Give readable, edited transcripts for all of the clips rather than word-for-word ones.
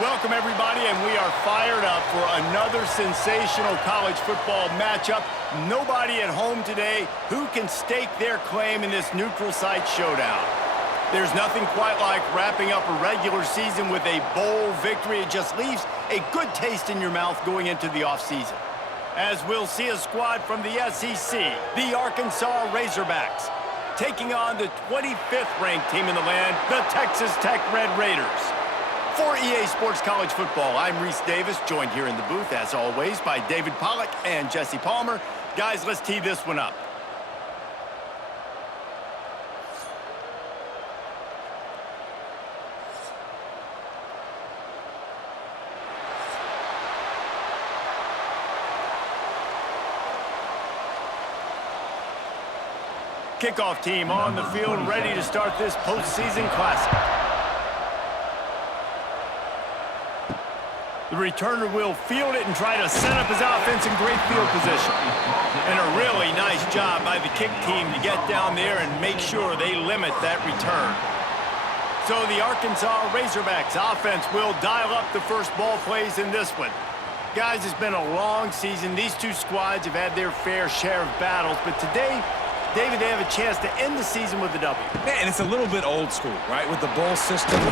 Welcome, everybody, and we are fired up for another sensational college football matchup. Nobody at home today who can stake their claim in this neutral site showdown. There's nothing quite like wrapping up a regular season with a bowl victory. It just leaves a good taste in your mouth going into the offseason. As we'll see a squad from the SEC, the Arkansas Razorbacks, taking on the 25th ranked team in the land, the Texas Tech Red Raiders. For EA Sports College Football, I'm Reese Davis, joined here in the booth, as always, by David Pollack and Jesse Palmer. Guys, let's tee this one up. Kickoff team on the field, ready to start this postseason classic. The returner will field it and try to set up his offense in great field position. And a really nice job by the kick team to get down there and make sure they limit that return. So the Arkansas Razorbacks offense will dial up the first ball plays in this one. Guys, it's been a long season. These two squads have had their fair share of battles, but today, David, they have a chance to end the season with a W. Yeah, and it's a little bit old school, right? With the bowl system,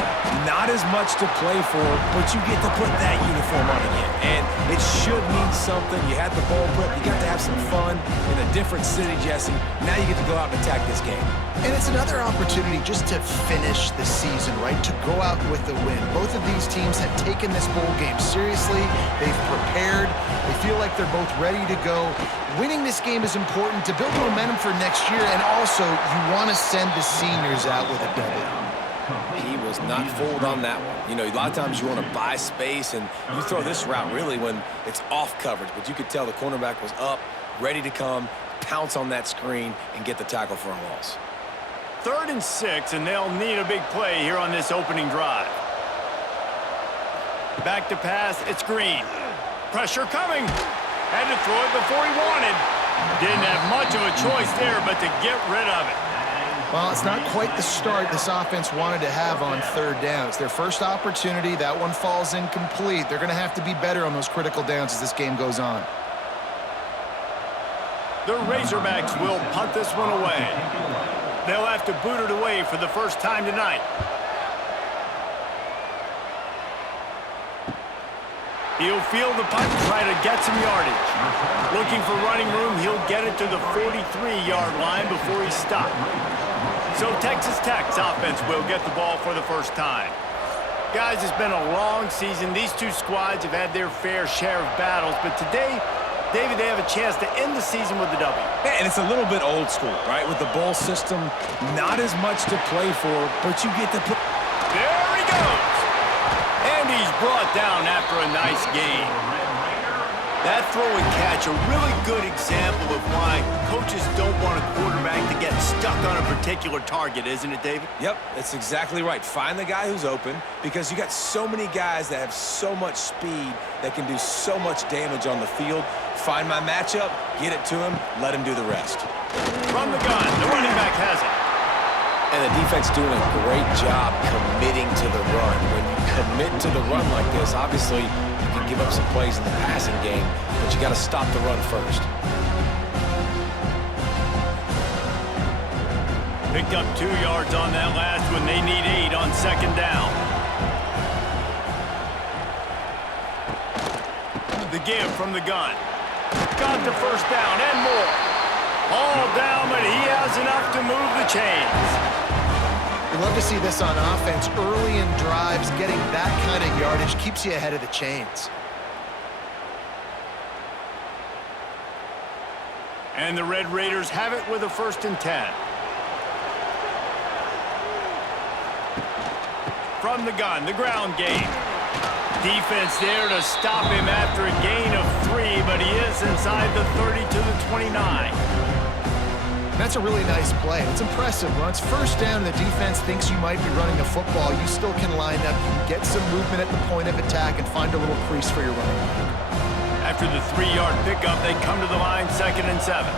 not as much to play for, but you get to put that uniform on again. And it should mean something. You had the bowl prep, you got to have some fun in a different city, Jesse. Now you get to go out and attack this game. And it's another opportunity just to finish the season, right? To go out with a win. Both of these teams have taken this bowl game seriously. They've prepared. They feel like they're both ready to go. Winning this game is important to build momentum for next year, and also you want to send the seniors out with a W. He was not fooled on that one. You know, a lot of times you want to buy space, and you throw this route really when it's off coverage, but you could tell the cornerback was up, ready to come, pounce on that screen, and get the tackle for a loss. 3rd and 6, and they'll need a big play here on this opening drive. Back to pass, it's Green. Pressure coming. Had to throw it before he wanted. Didn't have much of a choice there, but to get rid of it. Well, it's not quite the start this offense wanted to have on 3rd down. It's their first opportunity. That one falls incomplete. They're going to have to be better on those critical downs as this game goes on. The Razorbacks will punt this one away. They'll have to boot it away for the first time tonight. He'll field the punt and try to get some yardage. Looking for running room, he'll get it to the 43-yard line before he's stopped. So Texas Tech's offense will get the ball for the first time. Guys, it's been a long season. These two squads have had their fair share of battles, but today, David, they have a chance to end the season with a W. Yeah, and it's a little bit old school, right? With the bowl system, not as much to play for, but you get to put... There he goes! And he's brought down after a nice gain. That throw and catch, a really good example of why coaches don't want a quarterback to get stuck on a particular target, isn't it, David? Yep, that's exactly right. Find the guy who's open, because you got so many guys that have so much speed that can do so much damage on the field. Find my matchup, get it to him, let him do the rest. From the gun, the running back has it. And the defense doing a great job committing to the run. When you commit to the run like this, obviously you can give up some plays in the passing game, but you got to stop the run first. Picked up 2 yards on that last one. They need 8 on 2nd down. The give from the gun. Got the first down and more. All down, but he has enough to move the chains. We love to see this on offense. Early in drives, getting that kind of yardage keeps you ahead of the chains. And the Red Raiders have it with a 1st and 10. From the gun, the ground game. Defense there to stop him after a gain of 3, but he is inside the 30 to the 29. That's a really nice play. It's impressive. When it's 1st down and the defense thinks you might be running the football, you still can line up, you can get some movement at the point of attack and find a little crease for your running back. After the 3-yard pickup, they come to the line 2nd and 7.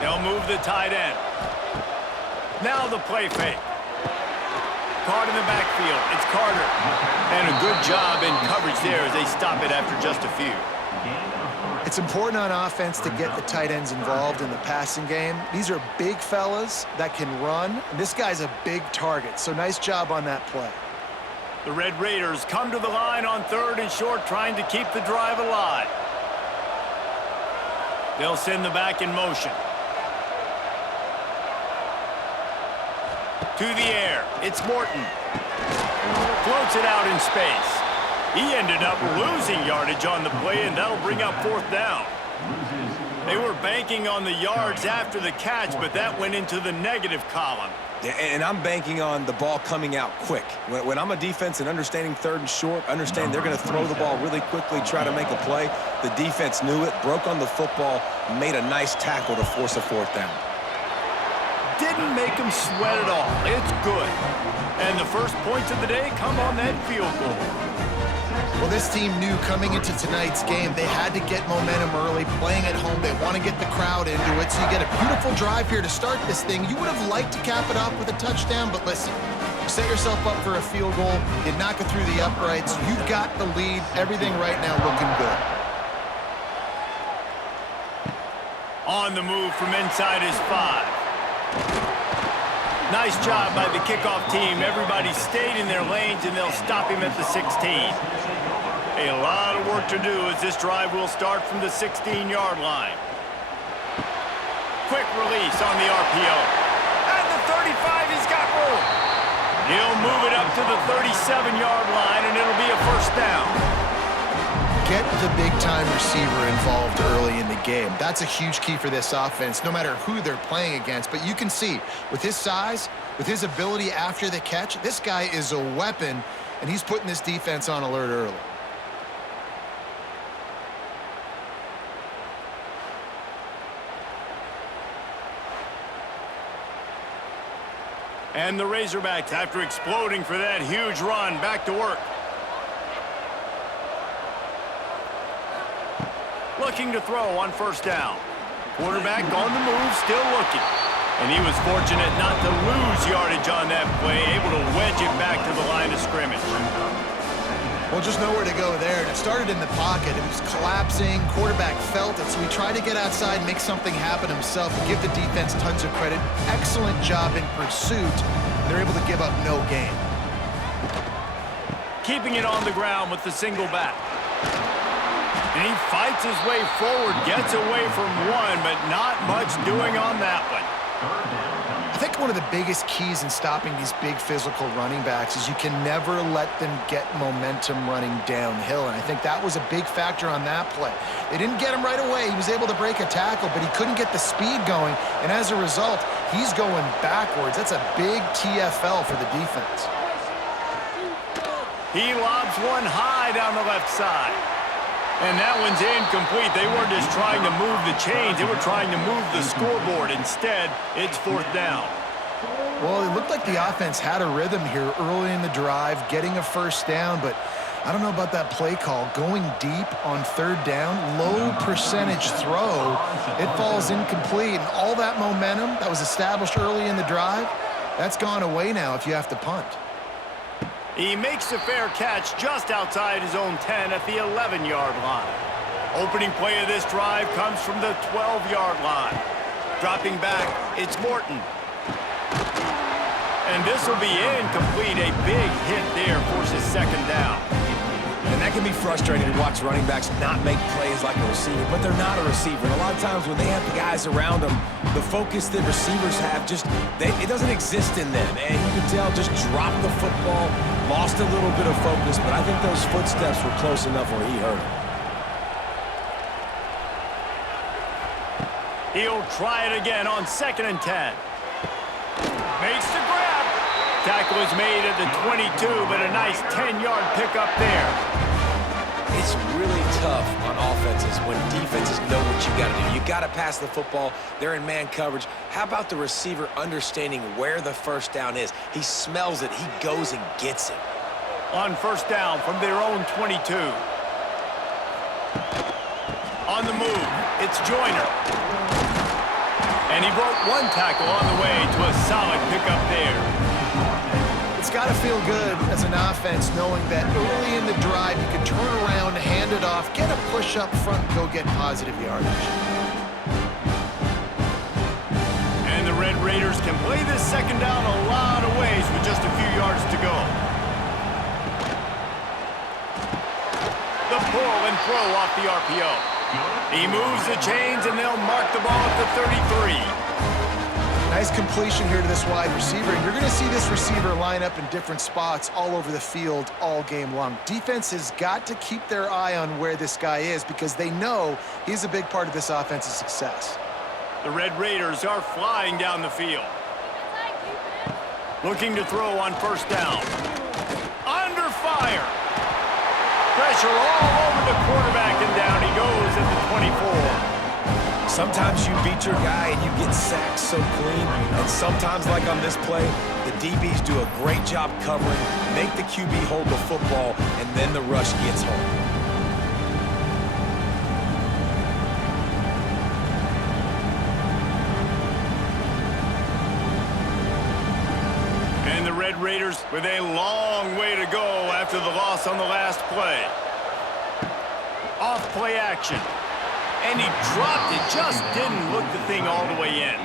They'll move the tight end. Now the play fake. Caught in the backfield. It's Carter. And a good job in coverage there as they stop it after just a few. It's important on offense to get the tight ends involved in the passing game. These are big fellas that can run. And this guy's a big target, so nice job on that play. The Red Raiders come to the line on 3rd and short, trying to keep the drive alive. They'll send the back in motion. To the air, it's Morton. Floats it out in space. He ended up losing yardage on the play, and that'll bring up 4th down. They were banking on the yards after the catch, but that went into the negative column. Yeah, and I'm banking on the ball coming out quick. When I'm a defense and understanding 3rd and short, understand they're going to throw the ball really quickly, try to make a play. The defense knew it, broke on the football, made a nice tackle to force a 4th down. Didn't make him sweat at all. It's good. And the first points of the day come on that field goal. Well, this team knew coming into tonight's game they had to get momentum early, playing at home. They want to get the crowd into it, so you get a beautiful drive here to start this thing. You would have liked to cap it off with a touchdown, but listen, you set yourself up for a field goal. You knock it through the uprights. You've got the lead. Everything right now looking good. On the move from inside his 5. Nice job by the kickoff team. Everybody stayed in their lanes, and they'll stop him at the 16. A lot of work to do as this drive will start from the 16-yard line. Quick release on the RPO. At the 35, he's got room. He'll move it up to the 37-yard line, and it'll be a 1st down. Get the big-time receiver involved early in the game. That's a huge key for this offense, no matter who they're playing against. But you can see, with his size, with his ability after the catch, this guy is a weapon, and he's putting this defense on alert early. And the Razorbacks, after exploding for that huge run, back to work. Looking to throw on 1st down. Quarterback on the move, still looking. And he was fortunate not to lose yardage on that play, able to wedge it back to the line of scrimmage. Well, just nowhere to go there. And it started in the pocket. It was collapsing. Quarterback felt it, so he tried to get outside and make something happen himself and give the defense tons of credit. Excellent job in pursuit. They're able to give up no gain. Keeping it on the ground with the single back. And he fights his way forward, gets away from one, but not much doing on that one. I think one of the biggest keys in stopping these big physical running backs is you can never let them get momentum running downhill, and I think that was a big factor on that play. They didn't get him right away. He was able to break a tackle, but he couldn't get the speed going, and as a result, he's going backwards. That's a big TFL for the defense. He lobs one high down the left side. And that one's incomplete. They weren't just trying to move the chains. They were trying to move the scoreboard. Instead, it's 4th down. Well, it looked like the offense had a rhythm here early in the drive, getting a 1st down, but I don't know about that play call. Going deep on 3rd down, low percentage throw, it falls incomplete. And all that momentum that was established early in the drive, that's gone away now if you have to punt. He makes a fair catch just outside his own 10 at the 11-yard line. Opening play of this drive comes from the 12-yard line. Dropping back, it's Morton. And this will be incomplete. A big hit there forces 2nd down. And that can be frustrating to watch running backs not make plays like a receiver, but they're not a receiver. And a lot of times when they have the guys around them, the focus that receivers have it doesn't exist in them. And you can tell just dropped the football, lost a little bit of focus, but I think those footsteps were close enough where he hurt him. He'll try it again on 2nd and 10. Makes the grab. Tackle is made at the 22, but a nice 10-yard pickup there. It's really tough on offenses when defenses know what you got to do. You got to pass the football. They're in man coverage. How about the receiver understanding where the 1st down is? He smells it. He goes and gets it. On 1st down from their own 22. On the move, it's Joyner. And he broke one tackle on the way to a solid pickup there. It's got to feel good as an offense knowing that early in the drive you can turn around, hand it off, get a push up front, and go get positive yardage. And the Red Raiders can play this second down a lot of ways with just a few yards to go. The pull and throw off the RPO. He moves the chains, and they'll mark the ball at the 33. Nice completion here to this wide receiver, and you're going to see this receiver line up in different spots all over the field all game long. Defense has got to keep their eye on where this guy is because they know he's a big part of this offense's success. The Red Raiders are flying down the field. Looking to throw on first down. Under fire. Pressure all over the quarterback, and down he goes at the 24. Sometimes you beat your guy and you get sacked so clean, and sometimes, like on this play, the DBs do a great job covering, make the QB hold the football, and then the rush gets home. And the Red Raiders with a long way to go after the loss on the last play. Off play action. And he dropped it, just didn't look the thing all the way in.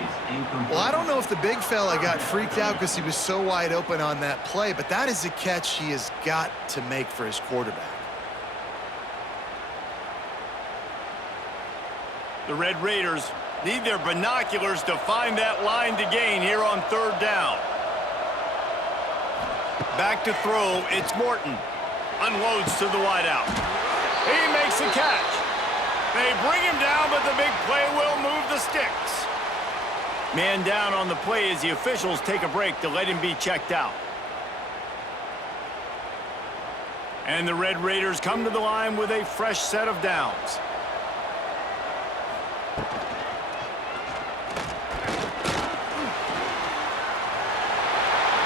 Well, I don't know if the big fella got freaked out because he was so wide open on that play, but that is a catch he has got to make for his quarterback. The Red Raiders need their binoculars to find that line to gain here on third down. Back to throw, it's Morton. Unloads to the wideout. He makes the catch. They bring him down, but the big play will move the sticks. Man down on the play as the officials take a break to let him be checked out. And the Red Raiders come to the line with a fresh set of downs.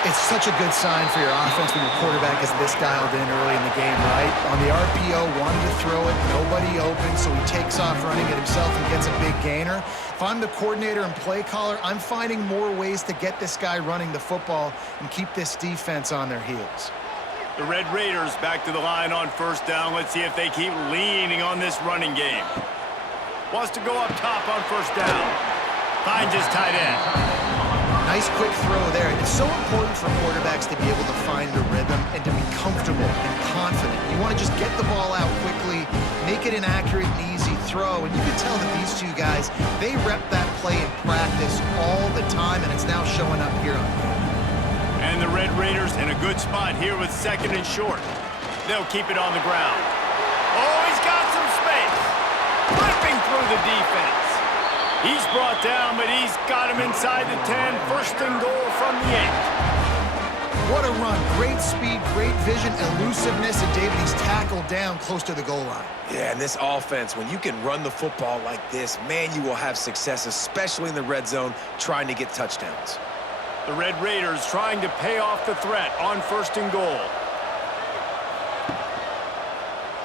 It's such a good sign for your offense when your quarterback is this dialed in early in the game, right? On the RPO, wanted to throw it, nobody open, so he takes off running it himself and gets a big gainer. If I'm the coordinator and play caller, I'm finding more ways to get this guy running the football and keep this defense on their heels. The Red Raiders back to the line on first down. Let's see if they keep leaning on this running game. Wants to go up top on first down. Finds his tight end. Nice quick throw there. It's so important for quarterbacks to be able to find a rhythm and to be comfortable and confident. You want to just get the ball out quickly, make it an accurate and easy throw. And you can tell that these two guys, they rep that play in practice all the time, and it's now showing up here on game. And the Red Raiders in a good spot here with second and short. They'll keep it on the ground. Oh, he's got some space. Flipping through the defense. He's brought down, but he's got him inside the 10. First and goal from the 8. What a run. Great speed, great vision, elusiveness, and David, he's tackled down close to the goal line. Yeah, and this offense, when you can run the football like this, man, you will have success, especially in the red zone, trying to get touchdowns. The Red Raiders trying to pay off the threat on first and goal.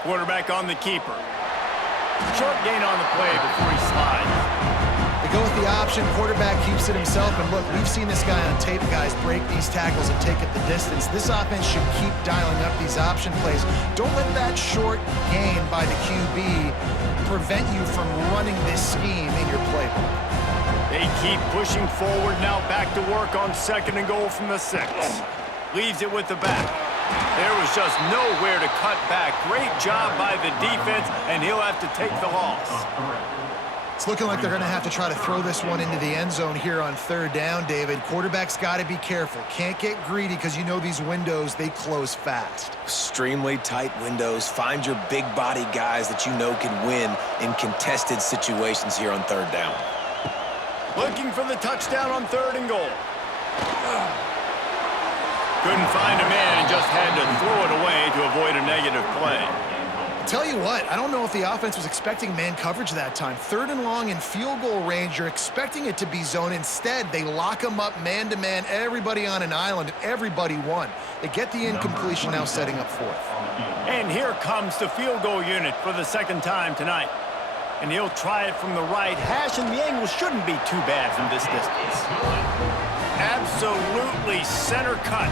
Quarterback on the keeper. Short gain on the play before he slides. They go with the option. Quarterback keeps it himself. And look, we've seen this guy on tape, guys, break these tackles and take it the distance. This offense should keep dialing up these option plays. Don't let that short gain by the QB prevent you from running this scheme in your playbook. They keep pushing forward now, back to work on second and goal from the 6. Leaves it with the back. There was just nowhere to cut back. Great job by the defense, and he'll have to take the loss. It's looking like they're going to have to try to throw this one into the end zone here on third down, David. Quarterback's got to be careful. Can't get greedy because you know these windows, they close fast. Extremely tight windows. Find your big body guys that you know can win in contested situations here on third down. Looking for the touchdown on third and goal. Couldn't find a man and just had to throw it away to avoid a negative play. Tell you what, I don't know if the offense was expecting man coverage that time. Third and long in field goal range, you're expecting it to be zone. Instead, they lock them up man-to-man, everybody on an island, and everybody won. They get the incompletion now setting up fourth. And here comes the field goal unit for the second time tonight. And he'll try it from the right hash, and the angle shouldn't be too bad from this distance. absolutely center cut.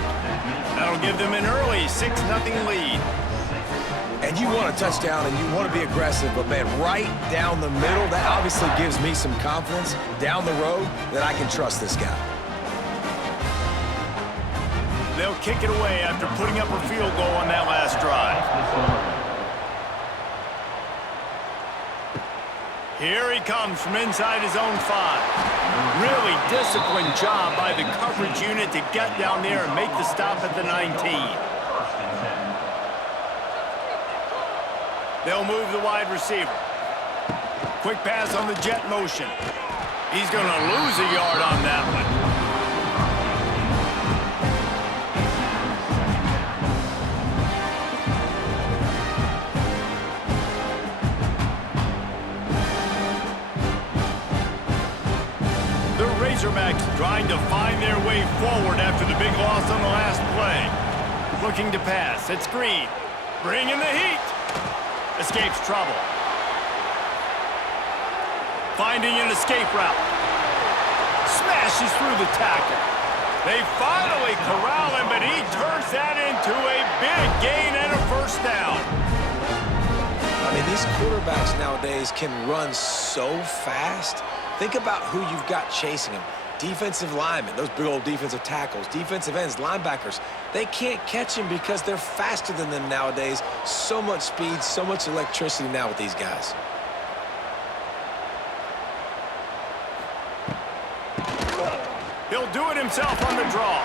That'll give them an early 6-0 lead. And you want a touchdown and you want to be aggressive, but, man, right down the middle, that obviously gives me some confidence down the road that I can trust this guy. They'll kick it away after putting up a field goal on that last drive. Here he comes from inside his own 5. Really disciplined job by the coverage unit to get down there and make the stop at the 19. They'll move the wide receiver. Quick pass on the jet motion. He's going to lose a yard on that one. The Razorbacks trying to find their way forward after the big loss on the last play. Looking to pass. It's Green. Bring in the heat. Escapes trouble. Finding an escape route. Smashes through the tackle. They finally corral him, but he turns that into a big gain and a first down. I mean, these quarterbacks nowadays can run so fast. Think about who you've got chasing them. Defensive linemen, those big old defensive tackles, defensive ends, linebackers. They can't catch him because they're faster than them nowadays. So much speed, so much electricity now with these guys. He'll do it himself on the draw.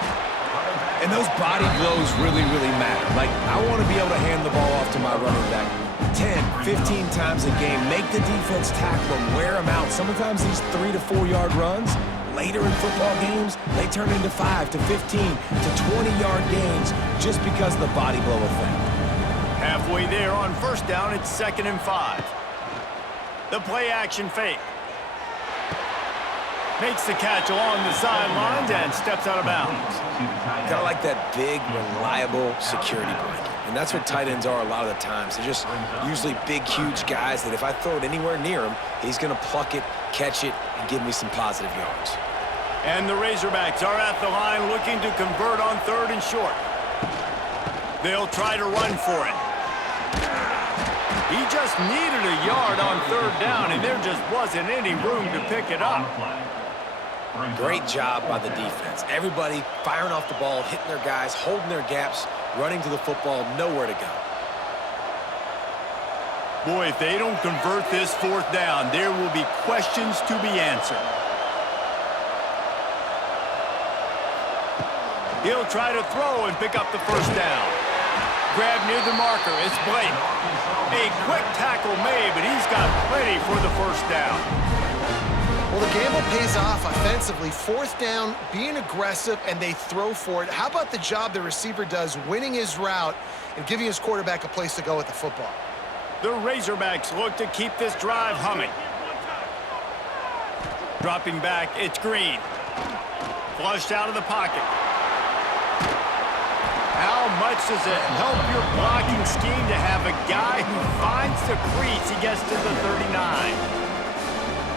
And those body blows really, really matter. Like, I want to be able to hand the ball off to my running back 10, 15 times a game. Make the defense tackle them, wear them out. Sometimes these 3 to 4 yard runs, later in football games, they turn into 5 to 15 to 20-yard gains just because of the body blow effect. Halfway there on first down, it's 2nd and 5. The play action fake. Makes the catch along the sidelines and steps out of bounds. Kind of like that big, reliable security blanket. And that's what tight ends are a lot of the times. They're just usually big, huge guys that if I throw it anywhere near him, he's going to pluck it, catch it, and give me some positive yards. And the Razorbacks are at the line looking to convert on 3rd and short. They'll try to run for it. He just needed a yard on 3rd down, and there just wasn't any room to pick it up. Great job by the defense. Everybody firing off the ball, hitting their guys, holding their gaps, running to the football, nowhere to go. Boy, if they don't convert this 4th down, there will be questions to be answered. He'll try to throw and pick up the first down. Grab near the marker, it's Blake. A quick tackle made, but he's got plenty for the first down. Well, the gamble pays off offensively. 4th down, being aggressive, and they throw for it. How about the job the receiver does winning his route and giving his quarterback a place to go with the football? The Razorbacks look to keep this drive humming. Dropping back, it's Green. Flushed out of the pocket. How much does it help your blocking scheme to have a guy who finds the crease? He gets to the 39.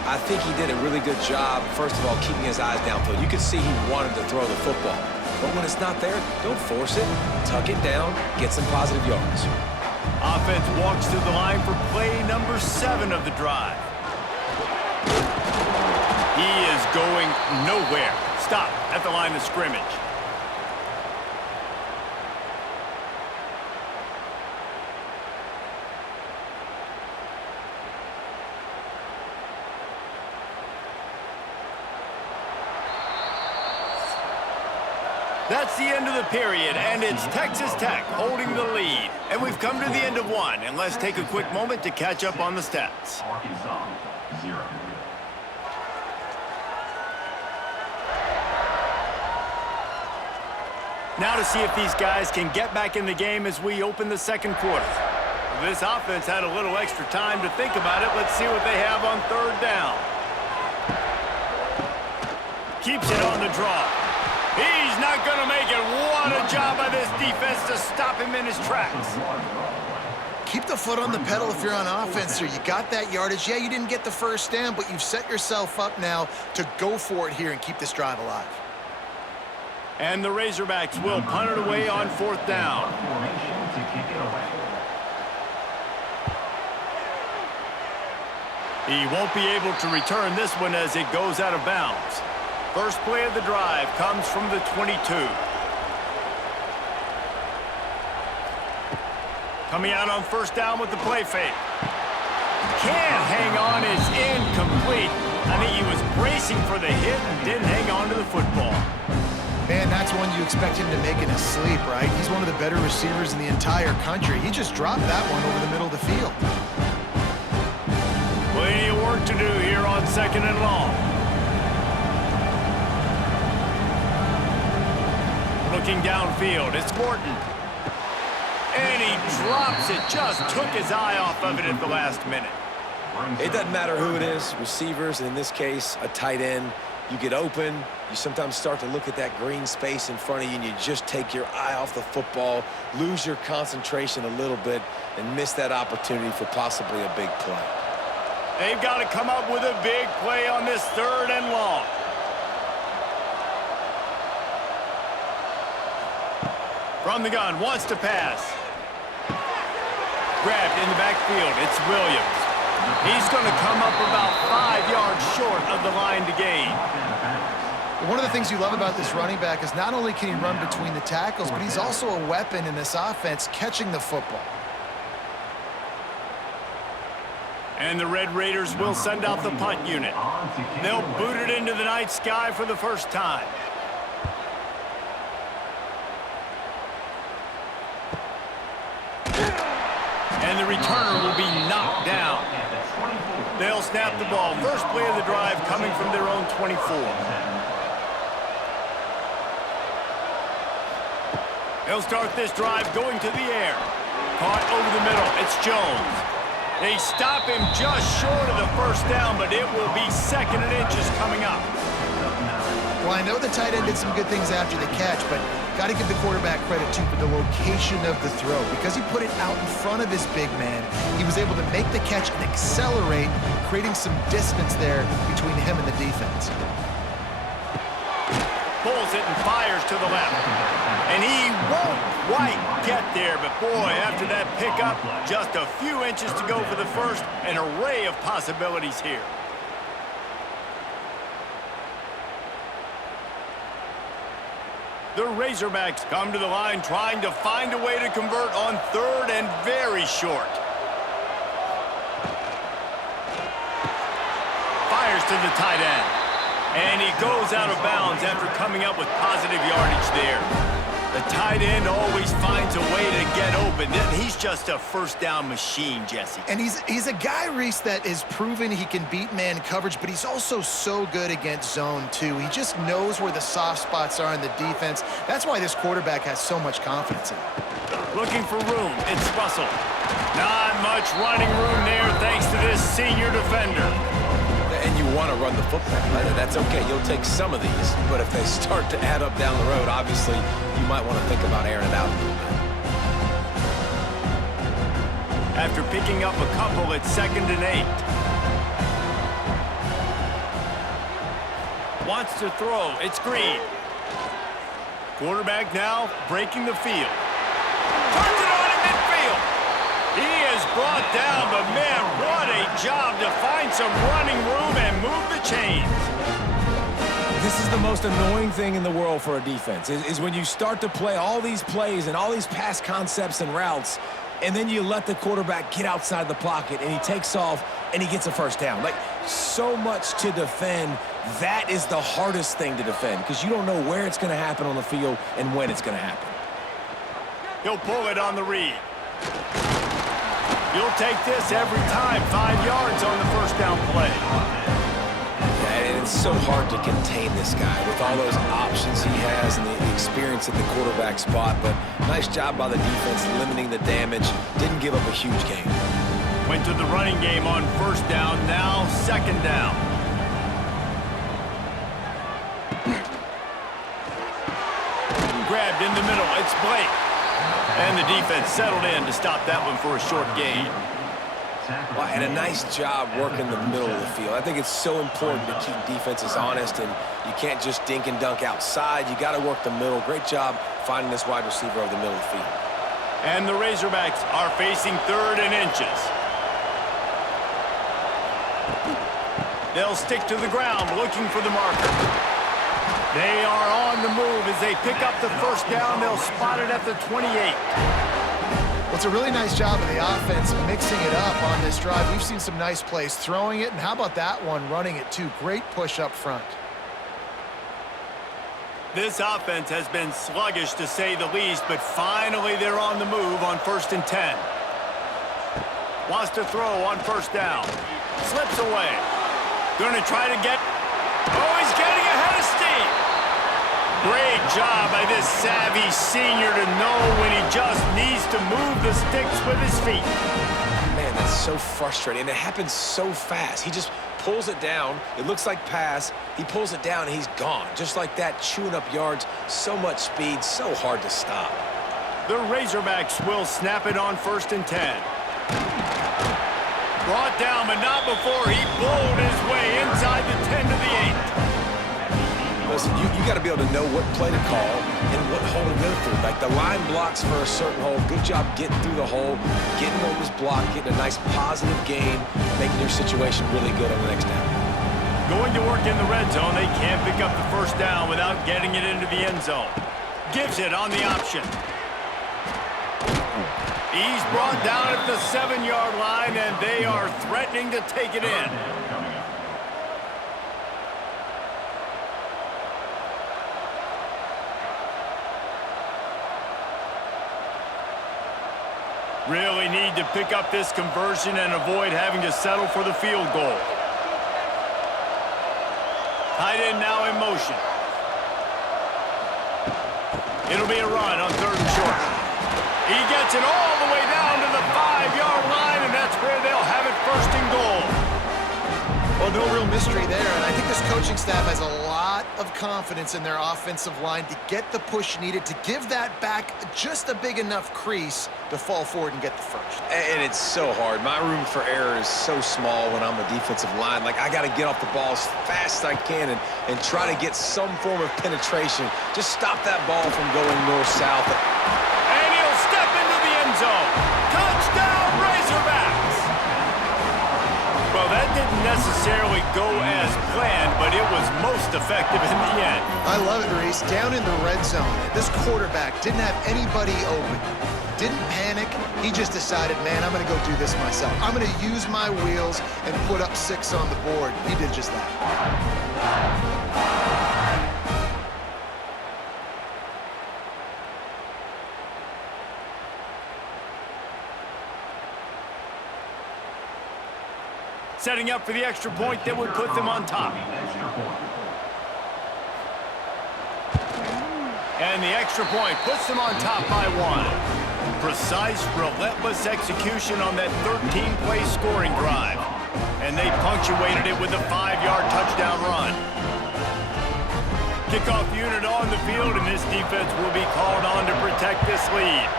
I think he did a really good job, first of all, keeping his eyes downfield. You could see he wanted to throw the football. But when it's not there, don't force it. Tuck it down, get some positive yards. Offense walks to the line for play number 7 of the drive. He is going nowhere. Stop at the line of scrimmage. That's the end of the period, and it's Texas Tech holding the lead. And we've come to the end of one, and let's take a quick moment to catch up on the stats. Arkansas, 0. Now to see if these guys can get back in the game as we open the 2nd quarter. This offense had a little extra time to think about it. Let's see what they have on 3rd down. Keeps it on the draw. He's not going to make it. What a job by this defense to stop him in his tracks. Keep the foot on the pedal if you're on offense here. You got that yardage. Yeah, you didn't get the first down, but you've set yourself up now to go for it here and keep this drive alive. And the Razorbacks will punt it away on 4th down. He won't be able to return this one as it goes out of bounds. First play of the drive comes from the 22. Coming out on 1st down with the play fake. Can't hang on, is incomplete. I think he was bracing for the hit and didn't hang on to the football. Man, that's one you expect him to make in his sleep, right? He's one of the better receivers in the entire country. He just dropped that one over the middle of the field. Plenty of work to do here on 2nd and long. Looking downfield, it's Morton. And he drops it, just took his eye off of it at the last minute. It doesn't matter who it is, receivers, and in this case, a tight end. You get open, you sometimes start to look at that green space in front of you, and you just take your eye off the football, lose your concentration a little bit, and miss that opportunity for possibly a big play. They've got to come up with a big play on this 3rd and long. From the gun, wants to pass. Grabbed in the backfield, it's Williams. He's going to come up about 5 yards short of the line to gain. One of the things you love about this running back is not only can he run between the tackles, but he's also a weapon in this offense catching the football. And the Red Raiders will send out the punt unit. They'll boot it into the night sky for the first time. And the returner will be knocked down. They'll snap the ball. First play of the drive coming from their own 24. They'll start this drive going to the air. Caught over the middle. It's Jones. They stop him just short of the 1st down, but it will be 2nd and inches coming up. Well, I know the tight end did some good things after the catch, but got to give the quarterback credit, too, for the location of the throw. Because he put it out in front of his big man, he was able to make the catch and accelerate, creating some distance there between him and the defense. Pulls it and fires to the left. And he won't quite get there, but boy, after that pickup, just a few inches to go for the first, an array of possibilities here. The Razorbacks come to the line trying to find a way to convert on 3rd and very short. Fires to the tight end. And he goes out of bounds after coming up with positive yardage there. The tight end always finds a way to get open. He's just a 1st down machine, Jesse. And he's a guy, Reese, that is proven he can beat man coverage, but he's also so good against zone, too. He just knows where the soft spots are in the defense. That's why this quarterback has so much confidence in him. Looking for room. It's Russell. Not much running room there thanks to this senior defender. And you want to run the football. That's okay. You'll take some of these. But if they start to add up down the road, obviously, you might want to think about airing it out a little bit. After picking up a couple, it's 2nd and 8. Wants to throw. It's Green. Quarterback now breaking the field. Turns it on in midfield. He is brought down, but man, what a job to find some running room and move the chains. This is the most annoying thing in the world for a defense, is when you start to play all these plays and all these pass concepts and routes, and then you let the quarterback get outside the pocket, and he takes off, and he gets a 1st down. Like, so much to defend. That is the hardest thing to defend, because you don't know where it's going to happen on the field and when it's going to happen. He'll pull it on the read. You'll take this every time. 5 yards on the 1st down play. And it's so hard to contain this guy with all those options he has and the experience at the quarterback spot. But nice job by the defense limiting the damage. Didn't give up a huge gain. Went to the running game on 1st down. Now 2nd down. Grabbed in the middle. It's Blake. And the defense settled in to stop that one for a short gain. Well, and a nice job working the middle of the field. I think it's so important to keep defenses honest, and you can't just dink and dunk outside. You got to work the middle. Great job finding this wide receiver over the middle of the field. And the Razorbacks are facing 3rd and inches. They'll stick to the ground looking for the marker. They are on the move as they pick up the first down. They'll spot it at the 28. Well, it's a really nice job of the offense mixing it up on this drive. We've seen some nice plays throwing it, and how about that one running it too? Great push up front. This offense has been sluggish to say the least, but finally they're on the move on 1st and 10. Wants to throw on 1st down. Slips away. Going to try to get... Oh, he's getting ahead of steam. Great job by this savvy senior to know when he just needs to move the sticks with his feet. Man, that's so frustrating, and it happens so fast. He just pulls it down. It looks like pass. He pulls it down, and he's gone. Just like that, chewing up yards. So much speed, so hard to stop. The Razorbacks will snap it on 1st and 10. Brought down, but not before he bowled his way inside the 10 to the 8. Listen, you got to be able to know what play to call and what hole to go through. Like the line blocks for a certain hole. Good job getting through the hole, getting what was blocked, getting a nice positive gain, making your situation really good on the next down. Going to work in the red zone. They can't pick up the first down without getting it into the end zone. Gives it on the option. He's brought down at the 7-yard line, and they are threatening to take it in. Really need to pick up this conversion and avoid having to settle for the field goal. Tight end now in motion. It'll be a run on 3rd and short. He gets it all the way down to the 5-yard line, and that's where they'll have it 1st and goal. Well, no real mystery there, and I think this coaching staff has a lot of confidence in their offensive line to get the push needed to give that back just a big enough crease to fall forward and get the first. And it's so hard. My room for error is so small when I'm a defensive line. Like, I got to get off the ball as fast as I can and try to get some form of penetration. Just stop that ball from going north-south. And he'll step into the end zone. Touchdown, Razorbacks! Well, that didn't necessarily go as planned, but it was most effective in the end. I love it, Reese. Down in the red zone, this quarterback didn't have anybody open. Didn't panic. He just decided, man, I'm going to go do this myself. I'm going to use my wheels and put up 6 on the board. He did just that. Setting up for the extra point that would put them on top. And the extra point puts them on top by 1. Precise, relentless execution on that 13-play scoring drive. And they punctuated it with a 5-yard touchdown run. Kickoff unit on the field, and this defense will be called on to protect this lead.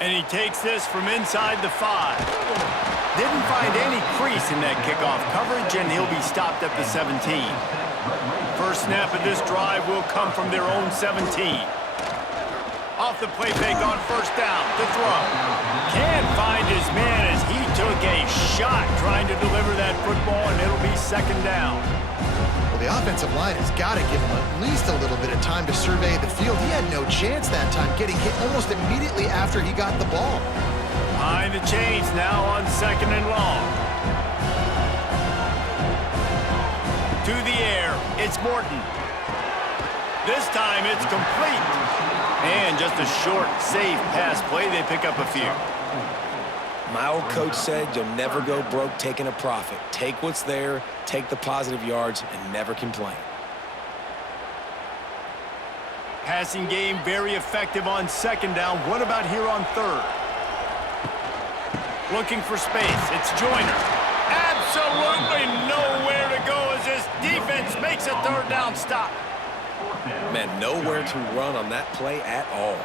And he takes this from inside the 5. Didn't find any crease in that kickoff coverage, and he'll be stopped at the 17. First snap of this drive will come from their own 17. Off the play fake on 1st down to throw. Can't find his man as he took a shot trying to deliver that football, and it'll be 2nd down. Well, the offensive line has got to give him at least a little bit of time to survey the field. He had no chance that time, getting hit almost immediately after he got the ball. Behind the chains now on 2nd and long. To the air, it's Morton. This time it's complete. And just a short, safe pass play. They pick up a few. My old coach said you'll never go broke taking a profit. Take what's there, take the positive yards, and never complain. Passing game very effective on 2nd down. What about here on 3rd? Looking for space. It's Joyner. Absolutely nowhere to go as this defense makes a 3rd down stop. Man, nowhere to run on that play at all.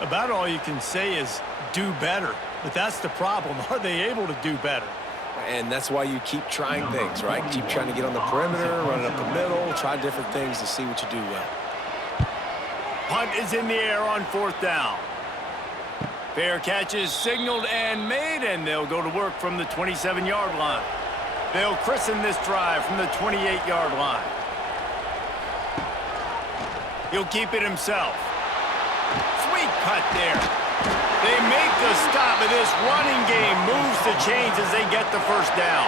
About all you can say is do better. But that's the problem. Are they able to do better? And that's why you keep trying things, right? Keep trying to get on the perimeter, run it up the middle, try different things to see what you do well. Punt is in the air on 4th down. Fair catch is signaled and made, and they'll go to work from the 27-yard line. They'll christen this drive from the 28-yard line. He'll keep it himself. Sweet cut there. They make the stop, and this running game moves the chains as they get the first down.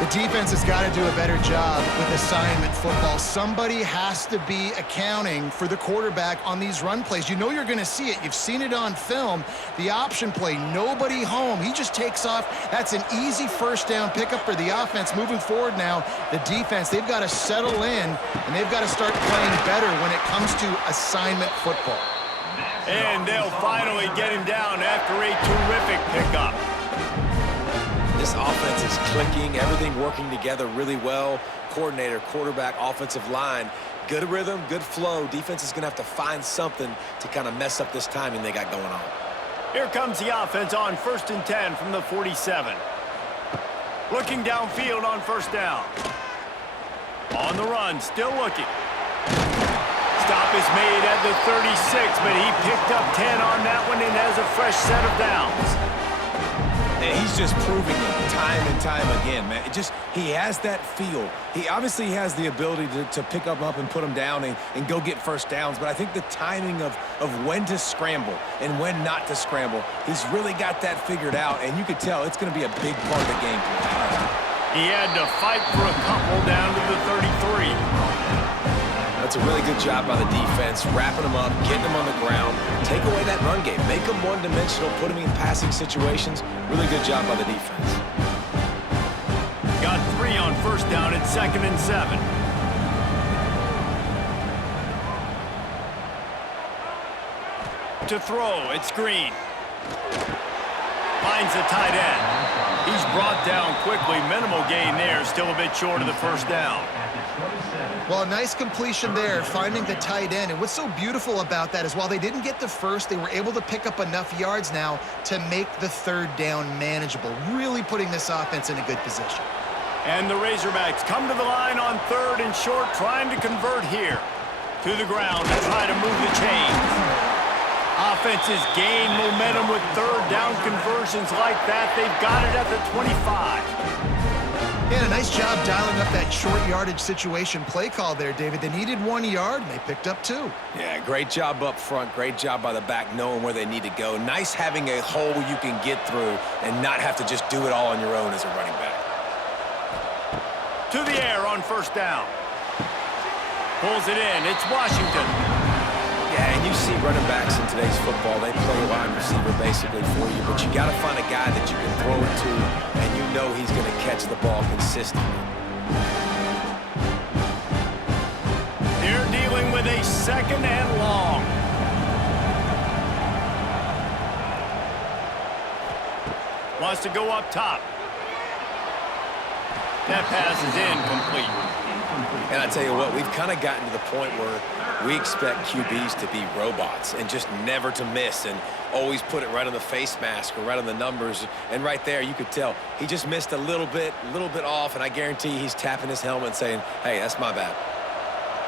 The defense has got to do a better job with assignment football. Somebody has to be accounting for the quarterback on these run plays. You know you're going to see it. You've seen it on film. The option play, nobody home. He just takes off. That's an easy first down pickup for the offense. Moving forward now, the defense, they've got to settle in, and they've got to start playing better when it comes to assignment football. And they'll finally get him down after a terrific pickup. This offense is clicking, everything working together really well. Coordinator, quarterback, offensive line, good rhythm, good flow. Defense is going to have to find something to kind of mess up this timing they got going on. Here comes the offense on 1st and 10 from the 47. Looking downfield on 1st down. On the run, still looking. Stop is made at the 36, but he picked up 10 on that one and has a fresh set of downs. And he's just proving it time and time again, man. He has that feel. He obviously has the ability to pick up and put them down and go get first downs, but I think the timing of when to scramble and when not to scramble, he's really got that figured out, and you could tell it's going to be a big part of the game plan. He had to fight for a couple down to the 33. That's a really good job by the defense, wrapping them up, getting them on the ground, take away that run game, make them one-dimensional, put them in passing situations. Really good job by the defense. Got 3 on 1st down at 2nd and 7. To throw, it's Green. Finds the tight end. He's brought down quickly. Minimal gain there, still a bit short of the first down. Well, a nice completion there, finding the tight end. And what's so beautiful about that is while they didn't get the first, they were able to pick up enough yards now to make the 3rd down manageable, really putting this offense in a good position. And the Razorbacks come to the line on 3rd and short, trying to convert here. To the ground to try to move the chains. Offenses gain momentum with 3rd down conversions like that. They've got it at the 25. Yeah, a nice job dialing up that short yardage situation play call there, David. They needed 1 yard, and they picked up 2. Yeah, great job up front. Great job by the back knowing where they need to go. Nice having a hole you can get through and not have to just do it all on your own as a running back. To the air on 1st down. Pulls it in. It's Washington. Yeah, and you see running backs in today's football, they play wide receiver basically for you, but you got to find a guy that you can throw it to, and you know he's going to catch the ball consistently. They're dealing with a 2nd and long. Wants to go up top. That pass is incomplete. And I tell you what, we've kind of gotten to the point where we expect QBs to be robots and just never to miss and always put it right on the face mask or right on the numbers. And right there, you could tell he just missed a little bit off, and I guarantee he's tapping his helmet saying, hey, that's my bad.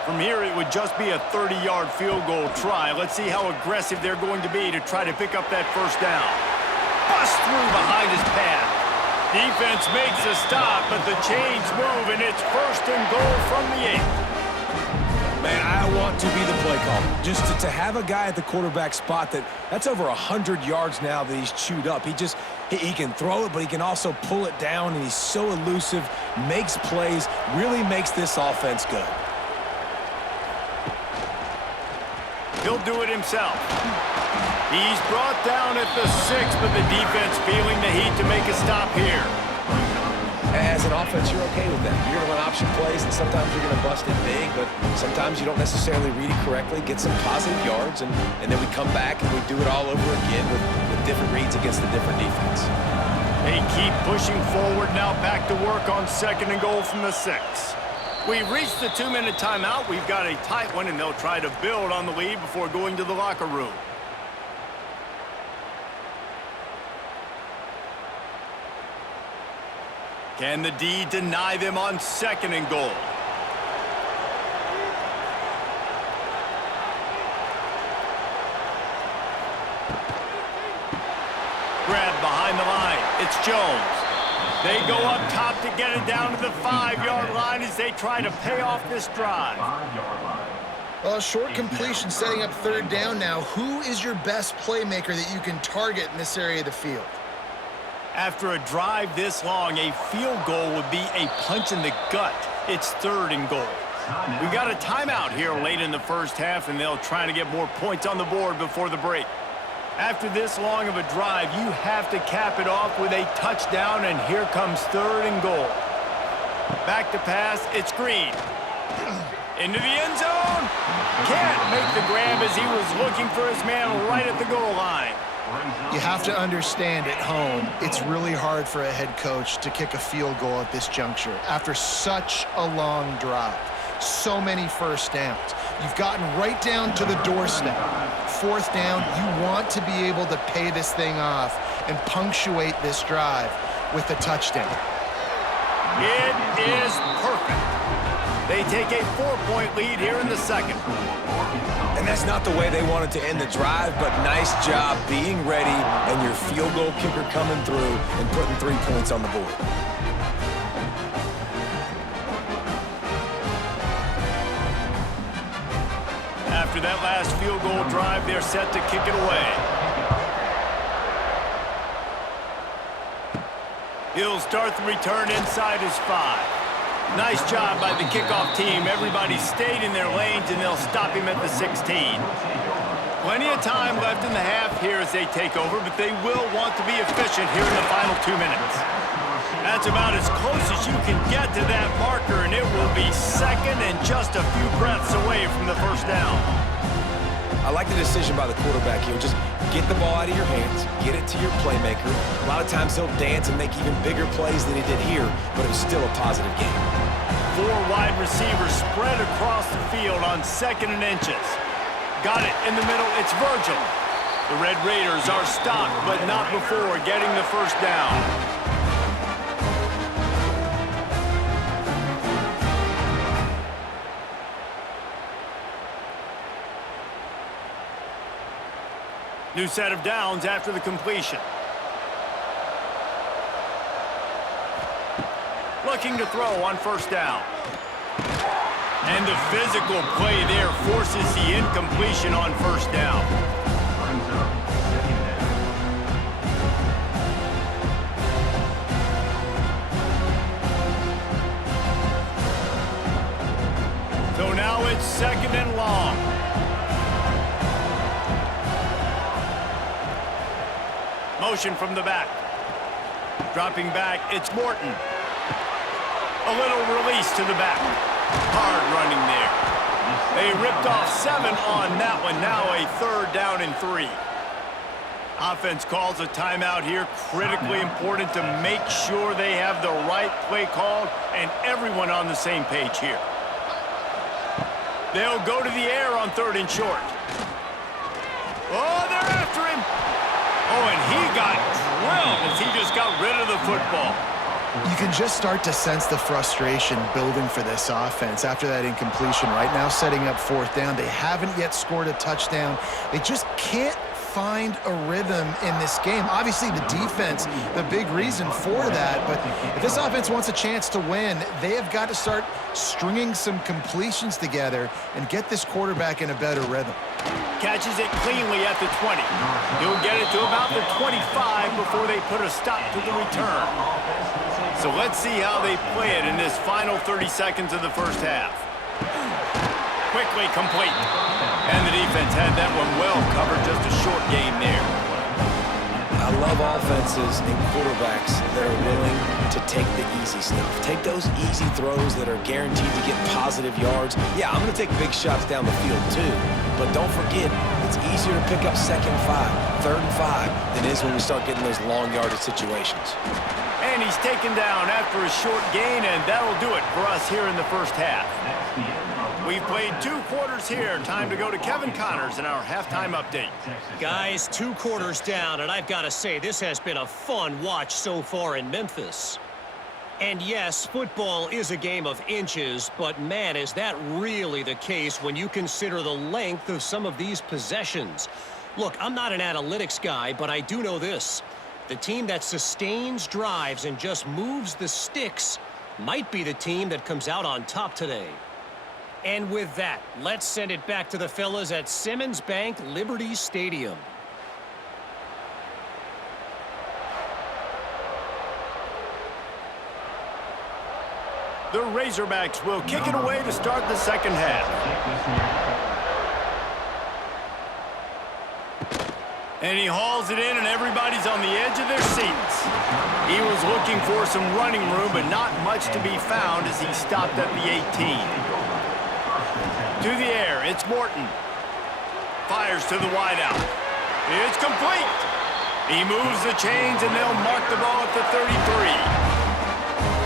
From here, it would just be a 30-yard field goal try. Let's see how aggressive they're going to be to try to pick up that first down. Bust through behind his pad. Defense makes a stop, but the chains move, and it's 1st and goal from the 8. Man, I want to be the play caller. Just to have a guy at the quarterback spot that's over 100 yards now that he's chewed up. He can throw it, but he can also pull it down, and he's so elusive, makes plays, really makes this offense good. He'll do it himself. He's brought down at the 6, but the defense feeling the heat to make a stop here. As an offense, you're okay with that. You're going to run option plays, and sometimes you're going to bust it big, but sometimes you don't necessarily read it correctly, get some positive yards, and then we come back and we do it all over again with different reads against the different defense. They keep pushing forward now, back to work on 2nd and goal from the 6. We've reached the 2-minute timeout. We've got a tight one, and they'll try to build on the lead before going to the locker room. Can the D deny them on 2nd and goal? Grab behind the line. It's Jones. They go up top to get it down to the 5-yard line as they try to pay off this drive. Well, a short completion setting up 3rd down now. Who is your best playmaker that you can target in this area of the field? After a drive this long, a field goal would be a punch in the gut. It's 3rd and goal. We got a timeout here late in the first half, and they'll try to get more points on the board before the break. After this long of a drive, you have to cap it off with a touchdown, and here comes 3rd and goal. Back to pass, it's Green. Into the end zone. Can't make the grab as he was looking for his man right at the goal line. You have to understand at home, it's really hard for a head coach to kick a field goal at this juncture after such a long drive. So many first downs. You've gotten right down to the doorstep. 4th down, you want to be able to pay this thing off and punctuate this drive with a touchdown. It is perfect. They take a 4-point lead here in the 2nd. And that's not the way they wanted to end the drive, but nice job being ready and your field goal kicker coming through and putting 3 points on the board. After that last field goal drive, they're set to kick it away. He'll start the return inside his 5. Nice job by the kickoff team. Everybody stayed in their lanes, and they'll stop him at the 16. Plenty of time left in the half here as they take over, but they will want to be efficient here in the final 2 minutes. That's about as close as you can get to that marker, and it will be 2nd and just a few breaths away from the 1st down. I like the decision by the quarterback here. Just get the ball out of your hands, get it to your playmaker. A lot of times he'll dance and make even bigger plays than he did here, but it was still a positive game. 4 wide receivers spread across the field on 2nd and inches. Got it in the middle. It's Virgil. The Red Raiders are stopped, but not before getting the 1st down. New set of downs after the completion. Looking to throw on 1st down. And the physical play there forces the incompletion on 1st down. So now it's 2nd and long. Motion from the back. Dropping back, it's Morton. A little release to the back. Hard running there. They ripped off 7 on that one. Now a 3rd down and 3. Offense calls a timeout here. Critically important to make sure they have the right play called and everyone on the same page here. They'll go to the air on 3rd and short. Oh, they're after him. Oh, and he got drilled as he just got rid of the football. You can just start to sense the frustration building for this offense after that incompletion. Right now, setting up 4th down. They haven't yet scored a touchdown. They just can't find a rhythm in this game. Obviously, the defense, the big reason for that. But if this offense wants a chance to win, they have got to start stringing some completions together and get this quarterback in a better rhythm. Catches it cleanly at the 20. He'll get it to about the 25 before they put a stop to the return. So let's see how they play it in this final 30 seconds of the first half. Quickly complete. And the defense had that one well covered, just a short game there. I love offenses and quarterbacks that are willing to take the easy stuff. Take those easy throws that are guaranteed to get positive yards. Yeah, I'm going to take big shots down the field too. But don't forget, it's easier to pick up 2nd and 5, 3rd and 5 than it is when we start getting those long yardage situations. And he's taken down after a short gain, and that'll do it for us here in the first half. We've played 2 quarters here. Time to go to Kevin Connors in our halftime update. Guys, 2 quarters down, and I've got to say, this has been a fun watch so far in Memphis. And yes, football is a game of inches, but man, is that really the case when you consider the length of some of these possessions. Look, I'm not an analytics guy, but I do know this. The team that sustains drives and just moves the sticks might be the team that comes out on top today. And with that, let's send it back to the fellas at Simmons Bank Liberty Stadium. The Razorbacks will kick it away to start the second half. And he hauls it in, and everybody's on the edge of their seats. He was looking for some running room, but not much to be found as he stopped at the 18. To the air, it's Morton. Fires to the wideout. It's complete. He moves the chains, and they'll mark the ball at the 33.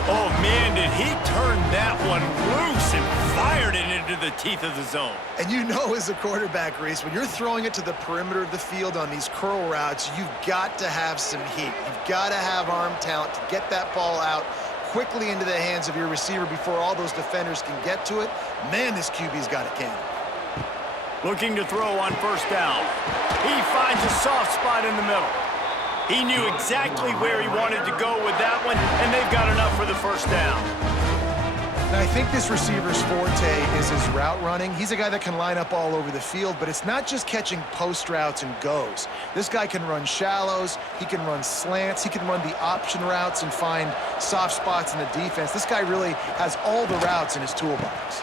Oh, man, did he turn that one loose and fired it into the teeth of the zone. And you know as a quarterback, Reese, when you're throwing it to the perimeter of the field on these curl routes, you've got to have some heat. You've got to have arm talent to get that ball out quickly into the hands of your receiver before all those defenders can get to it. Man, this QB's got a cannon. Looking to throw on first down. He finds a soft spot in the middle. He knew exactly where he wanted to go with that one, and they've got enough for the first down. Now, I think this receiver's forte is his route running. He's a guy that can line up all over the field, but it's not just catching post routes and goes. This guy can run shallows, he can run slants, he can run the option routes and find soft spots in the defense. This guy really has all the routes in his toolbox.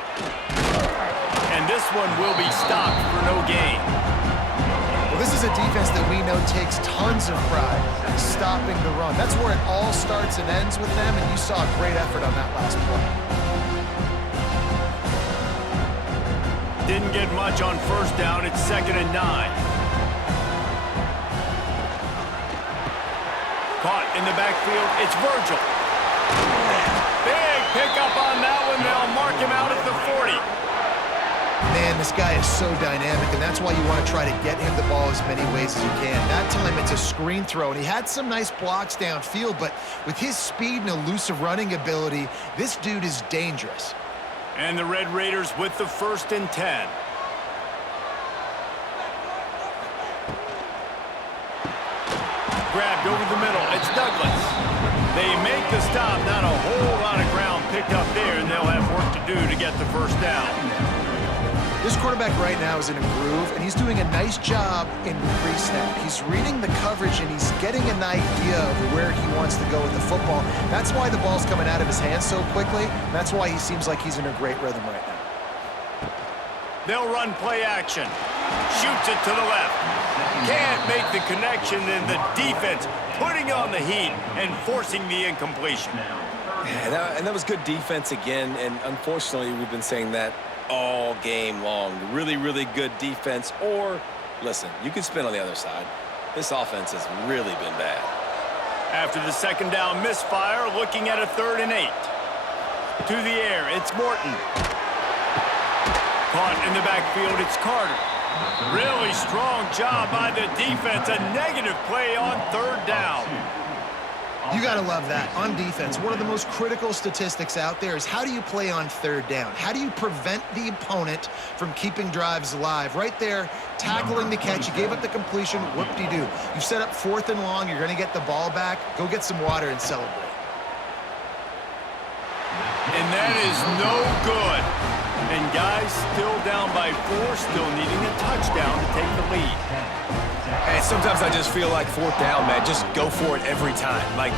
And this one will be stopped for no gain. Well, this is a defense that we know takes tons of pride stopping the run. That's where it all starts and ends with them, and you saw a great effort on that last play. Didn't get much on first down. It's 2nd and 9. Caught in the backfield. It's Virgil. Big pickup on that one. They'll mark him out at the 40. Man, this guy is so dynamic, and that's why you want to try to get him the ball as many ways as you can. That time, it's a screen throw, and he had some nice blocks downfield, but with his speed and elusive running ability, this dude is dangerous. And the Red Raiders with the 1st and 10. Grabbed over the middle. It's Douglas. They make the stop. Not a whole lot of ground picked up there, and they'll have work to do to get the first down. This quarterback right now is in a groove, and he's doing a nice job in pre-snap. He's reading the coverage, and he's getting an idea of where he wants to go with the football. That's why the ball's coming out of his hands so quickly. That's why he seems like he's in a great rhythm right now. They'll run play action. Shoots it to the left. Can't make the connection, and the defense putting on the heat and forcing the incompletion. Yeah, and that was good defense again, and unfortunately we've been saying that all game long. Really, really good defense. Or, listen, you can spin on the other side. This offense has really been bad. After the 2nd down misfire, looking at a 3rd and 8. To the air, it's Morton. Caught in the backfield, it's Carter. Really strong job by the defense. A negative play on 3rd down. You got to love that. On defense, one of the most critical statistics out there is how do you play on 3rd down? How do you prevent the opponent from keeping drives alive? Right there, tackling the catch. You gave up the completion. Whoop-de-doo. You set up 4th and long. You're going to get the ball back. Go get some water and celebrate. And that is no good. And guys still down by 4, still needing a touchdown to take the lead. And sometimes I just feel like 4th down, man. Just go for it every time. Like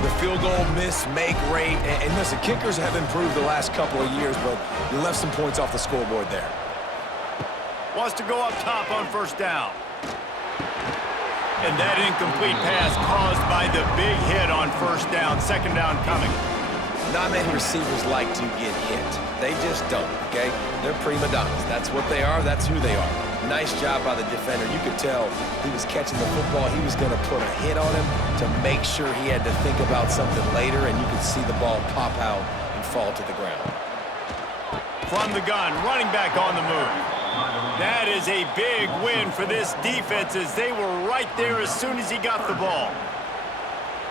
the field goal miss-make rate. And listen, kickers have improved the last couple of years, but you left some points off the scoreboard there. Wants to go up top on first down. And that incomplete pass caused by the big hit on first down. 2nd down coming. Not many receivers like to get hit. They just don't, okay? They're prima donnas. That's what they are. That's who they are. Nice job by the defender. You could tell he was catching the football. He was going to put a hit on him to make sure he had to think about something later, and you could see the ball pop out and fall to the ground. From the gun, running back on the move. That is a big win for this defense as they were right there as soon as he got the ball.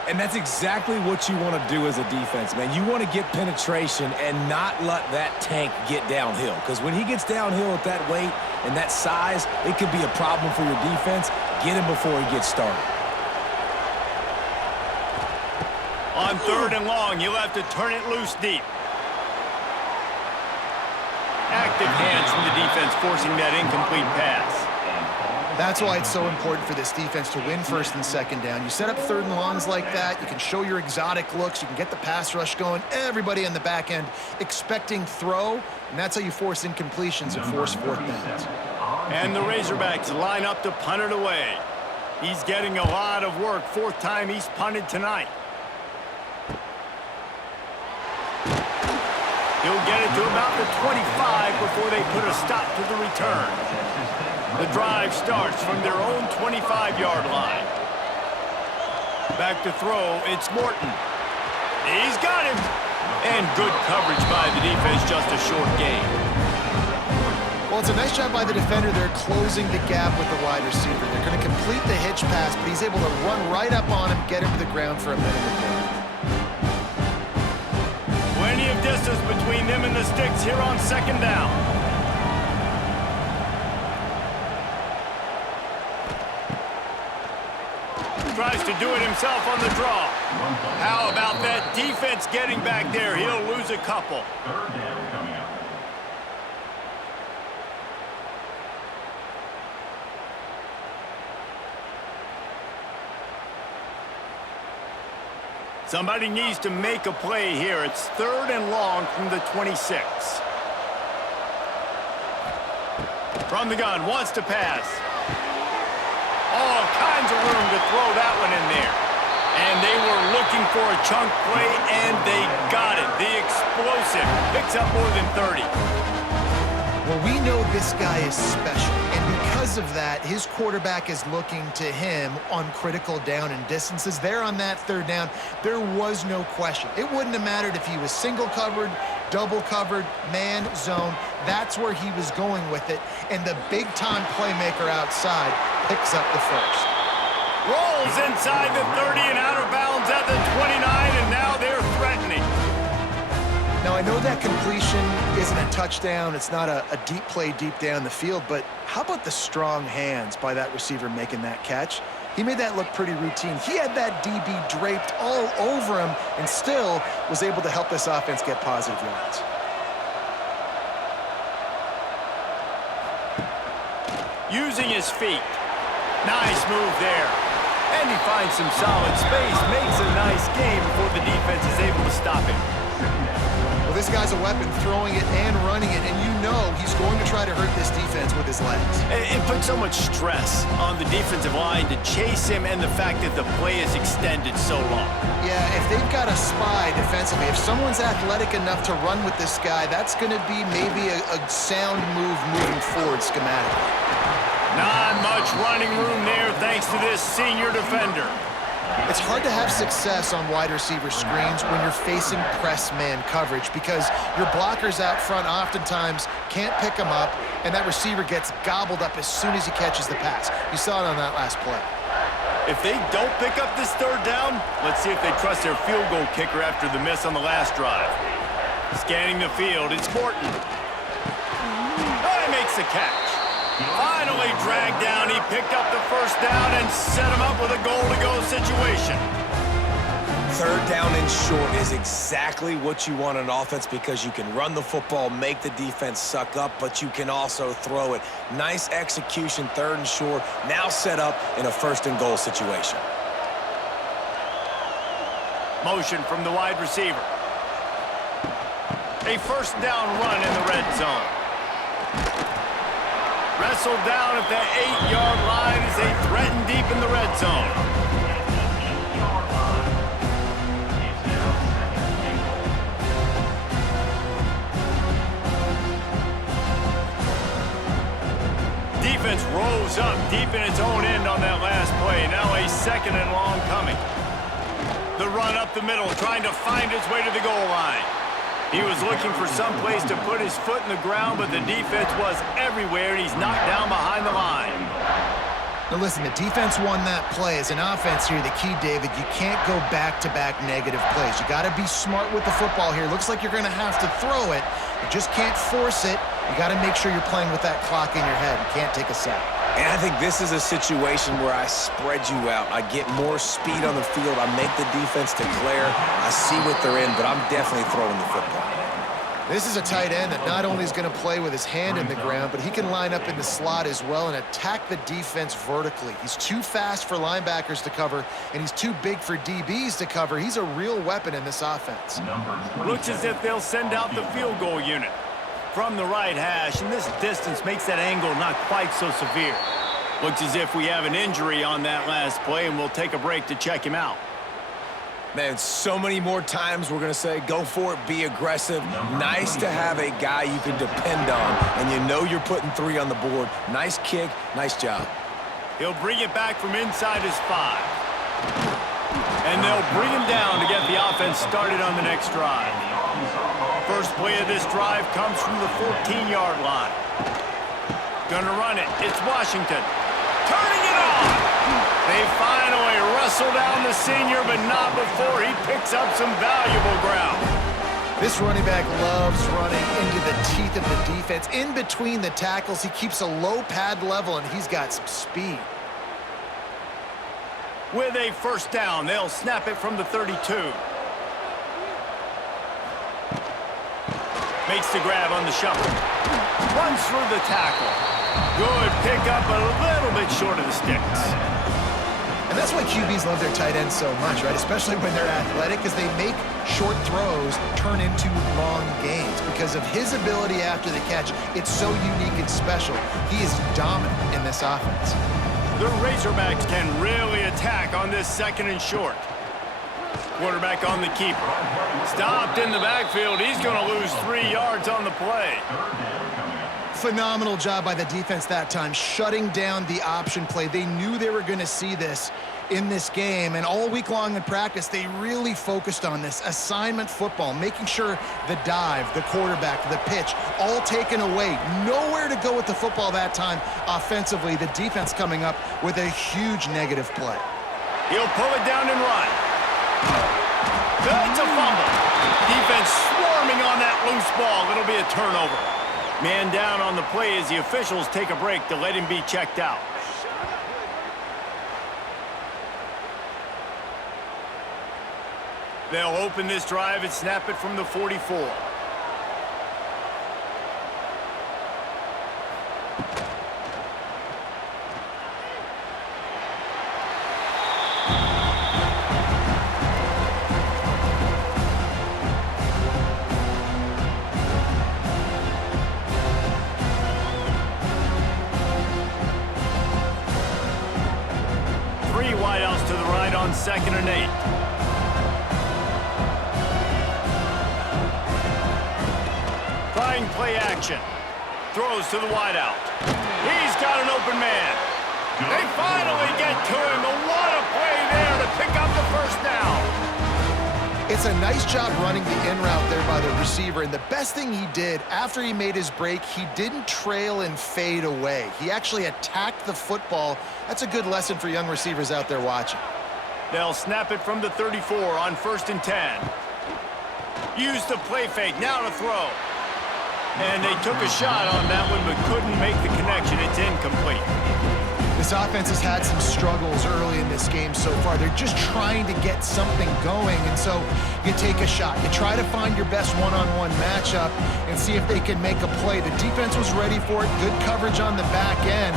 And that's exactly what you want to do as a defense, man. You want to get penetration and not let that tank get downhill. Because when he gets downhill at that weight and that size, it could be a problem for your defense. Get him before he gets started. On 3rd and long, you'll have to turn it loose deep. Active hands from the defense forcing that incomplete pass. That's why it's so important for this defense to win 1st and 2nd down. You set up 3rd and longs like that. You can show your exotic looks. You can get the pass rush going. Everybody on the back end expecting throw, and that's how you force incompletions and force 4th downs. And the Razorbacks line up to punt it away. He's getting a lot of work. 4th time he's punted tonight. He'll get it to about the 25 before they put a stop to the return. The drive starts from their own 25-yard line. Back to throw, it's Morton. He's got him. And good coverage by the defense, just a short gain. Well, it's a nice job by the defender. They're closing the gap with the wide receiver. They're going to complete the hitch pass, but he's able to run right up on him, get him to the ground for a minute or two. Plenty of distance between them and the sticks here on 2nd down. Tries to do it himself on the draw. How about that defense getting back there? He'll lose a couple. 3rd down coming up. Somebody needs to make a play here. It's 3rd and long from the 26. From the gun, wants to pass. All kinds of room to throw that one in there. And they were looking for a chunk play, and they got it. The explosive picks up more than 30. Well, we know this guy is special, and because of that, his quarterback is looking to him on critical down and distances. There on that 3rd down, there was no question. It wouldn't have mattered if he was single covered, double covered, man, zone. That's where he was going with it, and the big-time playmaker outside picks up the first. Rolls inside the 30 and out of bounds at the 29, and now they're threatening. Now, I know that completion isn't a touchdown. It's not a deep play deep down the field, but how about the strong hands by that receiver making that catch? He made that look pretty routine. He had that DB draped all over him and still was able to help this offense get positive yards. Using his feet. Nice move there. And he finds some solid space, makes a nice game before the defense is able to stop him. Well, this guy's a weapon, throwing it and running it, and you know he's going to try to hurt this defense with his legs. It puts so much stress on the defensive line to chase him and the fact that the play is extended so long. Yeah, if they've got a spy defensively, if someone's athletic enough to run with this guy, that's going to be maybe a sound move moving forward schematically. Not much running room there thanks to this senior defender. It's hard to have success on wide receiver screens when you're facing press man coverage because your blockers out front oftentimes can't pick them up, and that receiver gets gobbled up as soon as he catches the pass. You saw it on that last play. If they don't pick up this 3rd down, let's see if they trust their field goal kicker after the miss on the last drive. Scanning the field, it's Morton. Oh, he makes the catch. Finally dragged down. He picked up the 1st down and set him up with a goal-to-go situation. 3rd down and short is exactly what you want on offense because you can run the football, make the defense suck up, but you can also throw it. Nice execution, 3rd and short, now set up in a 1st and goal situation. Motion from the wide receiver. A 1st down run in the red zone. Wrestled down at the 8-yard line as they threaten deep in the red zone. Defense rose up deep in its own end on that last play. Now a 2nd and long coming. The run up the middle, trying to find his way to the goal line. He was looking for some place to put his foot in the ground, but the defense was everywhere, and he's knocked down behind the line. Now listen, the defense won that play. As an offense here, the key, David, you can't go back-to-back negative plays. You got to be smart with the football here. Looks like you're going to have to throw it. You just can't force it. You got to make sure you're playing with that clock in your head. You can't take a sack. And I think this is a situation where I spread you out. I get more speed on the field. I make the defense declare. I see what they're in, but I'm definitely throwing the football. This is a tight end that not only is going to play with his hand in the ground, but he can line up in the slot as well and attack the defense vertically. He's too fast for linebackers to cover, and he's too big for DBs to cover. He's a real weapon in this offense. Looks as if they'll send out the field goal unit from the right hash, and this distance makes that angle not quite so severe. Looks as if we have an injury on that last play, and we'll take a break to check him out. Man, so many more times we're going to say, go for it, be aggressive. Nice to have a guy you can depend on, and you know you're putting 3 on the board. Nice kick, nice job. He'll bring it back from inside his 5. And they'll bring him down to get the offense started on the next drive. First play of this drive comes from the 14-yard line. Gonna run it. It's Washington. Turning it on! They finally wrestle down the senior, but not before he picks up some valuable ground. This running back loves running into the teeth of the defense. In between the tackles, he keeps a low pad level, and he's got some speed. With a first down, they'll snap it from the 32. Makes the grab on the shuffle. Runs through the tackle. Good pickup, a little bit short of the sticks. And that's why QBs love their tight ends so much, right? Especially when they're athletic, because they make short throws turn into long gains. Because of his ability after the catch, it's so unique and special. He is dominant in this offense. The Razorbacks can really attack on this 2nd and short. Quarterback on the keeper. Stopped in the backfield. He's going to lose 3 yards on the play. Phenomenal job by the defense that time, shutting down the option play. They knew they were going to see this in this game, and all week long in practice, they really focused on this assignment football, making sure the dive, the quarterback, the pitch, all taken away. Nowhere to go with the football that time offensively. The defense coming up with a huge negative play. He'll pull it down and run. It's a fumble. Defense swarming on that loose ball. It'll be a turnover. Man down on the play as the officials take a break to let him be checked out. They'll open this drive and snap it from the 44. Wideouts to the right on 2nd and 8. Trying play action. Throws to the wideout. He's got an open man. They finally get to him. What a play there to pick up the first down. It's a nice job running the in route there by the receiver, and the best thing he did after he made his break, he didn't trail and fade away. He actually attacked the football. That's a good lesson for young receivers out there watching. They'll snap it from the 34 on 1st and 10. Use the play fake, now to throw. And they took a shot on that one, but couldn't make the connection. It's incomplete. This offense has had some struggles early in this game so far. They're just trying to get something going, and so you take a shot. You try to find your best one-on-one matchup and see if they can make a play. The defense was ready for it. Good coverage on the back end.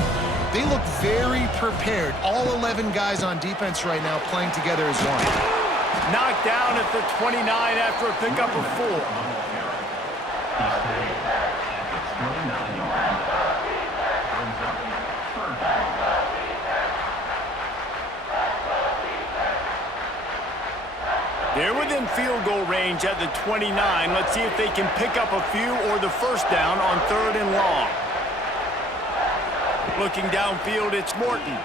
They look very prepared. All 11 guys on defense right now playing together as one. Knocked down at the 29 after a pickup of 4. They're within field goal range at the 29. Let's see if they can pick up a few or the first down on 3rd and long. Looking downfield, it's Morton.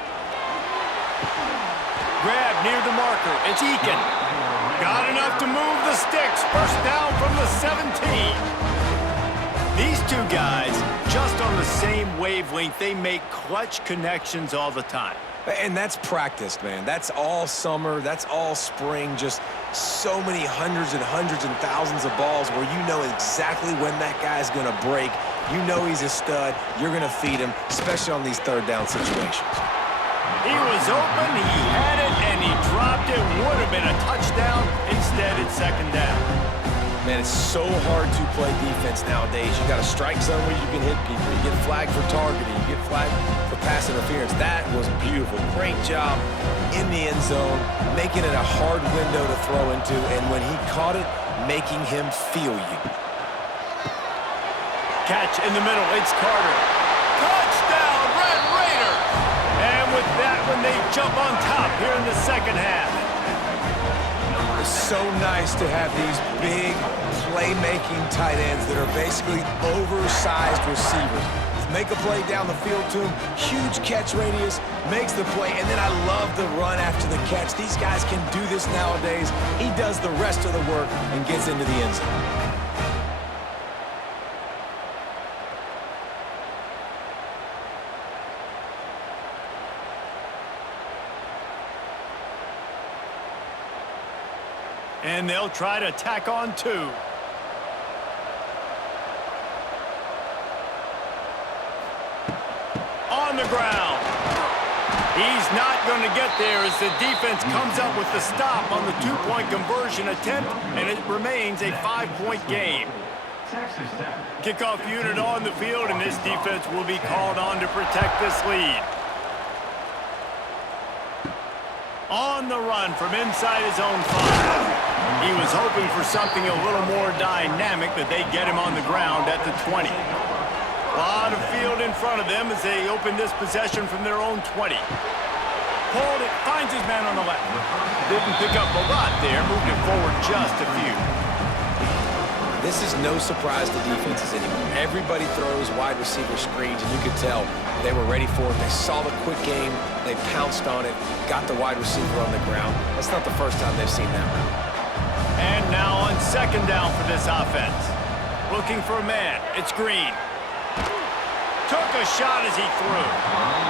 Grab near the marker. It's Eakin. Got enough to move the sticks. First down from the 17. These two guys, just on the same wavelength, they make clutch connections all the time. And that's practiced, man. That's all summer. That's all spring. Just so many hundreds and thousands of balls where you know exactly when that guy's going to break. You know he's a stud. You're going to feed him, especially on these third down situations. He was open, he had it, and he dropped it. Would have been a touchdown. Instead, it's second down. Man, it's so hard to play defense nowadays. You got a strike zone where you can hit people. You get flagged for targeting. You get flagged for pass interference. That was beautiful. Great job in the end zone, making it a hard window to throw into, and when he caught it, making him feel you. Catch in the middle. It's Carter. Touchdown, Red Raiders! And with that one, they jump on top here in the second half. It's so nice to have these big playmaking tight ends that are basically oversized receivers. Make a play down the field to him, huge catch radius, makes the play, and then I love the run after the catch. These guys can do this nowadays. He does the rest of the work and gets into the end zone. And they'll try to tack on two. On the ground. He's not going to get there as the defense comes up with the stop on the two-point conversion attempt, and it remains a 5-point game. Kickoff unit on the field, and this defense will be called on to protect this lead. On the run from inside his own 5. He was hoping for something a little more dynamic, but they get him on the ground at the 20. A lot of field in front of them as they open this possession from their own 20. Pulled it, finds his man on the left. Didn't pick up a lot there, moved it forward just a few. This is no surprise to defenses anymore. Everybody throws wide receiver screens, and you could tell they were ready for it. They saw the quick game, they pounced on it, got the wide receiver on the ground. That's not the first time they've seen that route. And now on second down for this offense. Looking for a man. It's Green. Took a shot as he threw.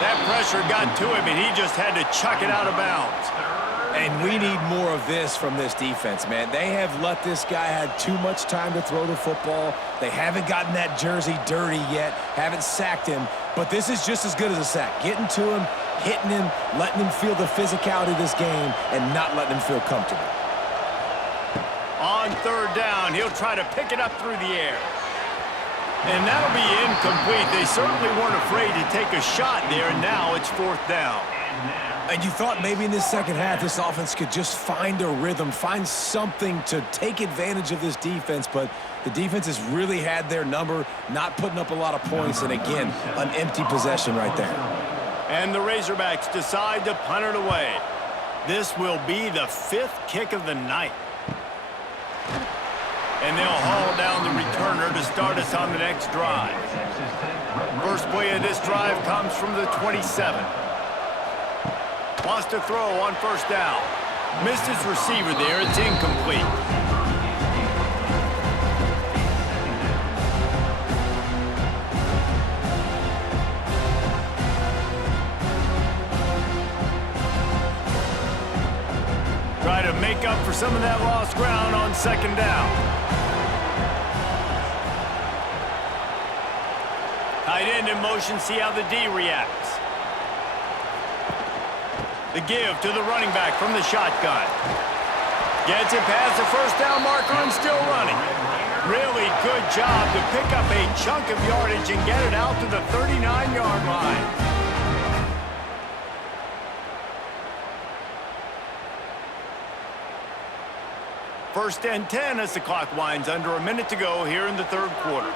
That pressure got to him, and he just had to chuck it out of bounds. And we need more of this from this defense, man. They have let this guy have too much time to throw the football. They haven't gotten that jersey dirty yet, haven't sacked him. But this is just as good as a sack. Getting to him, hitting him, letting him feel the physicality of this game, and not letting him feel comfortable. On third down, he'll try to pick it up through the air. And that'll be incomplete. They certainly weren't afraid to take a shot there, and now it's fourth down. And you thought maybe in this second half this offense could just find a rhythm, find something to take advantage of this defense, but the defense has really had their number, not putting up a lot of points, and again, an empty possession right there. And the Razorbacks decide to punt it away. This will be the 5th kick of the night. And they'll haul down the returner to start us on the next drive. First play of this drive comes from the 27. Wants to throw on first down. Missed his receiver there. It's incomplete. Try to make up for some of that lost ground on second down. Tight end in motion, see how the D reacts. The give to the running back from the shotgun. Gets it past the first down marker and still running. Really good job to pick up a chunk of yardage and get it out to the 39-yard line. First and 10 as the clock winds under a minute to go here in the third quarter.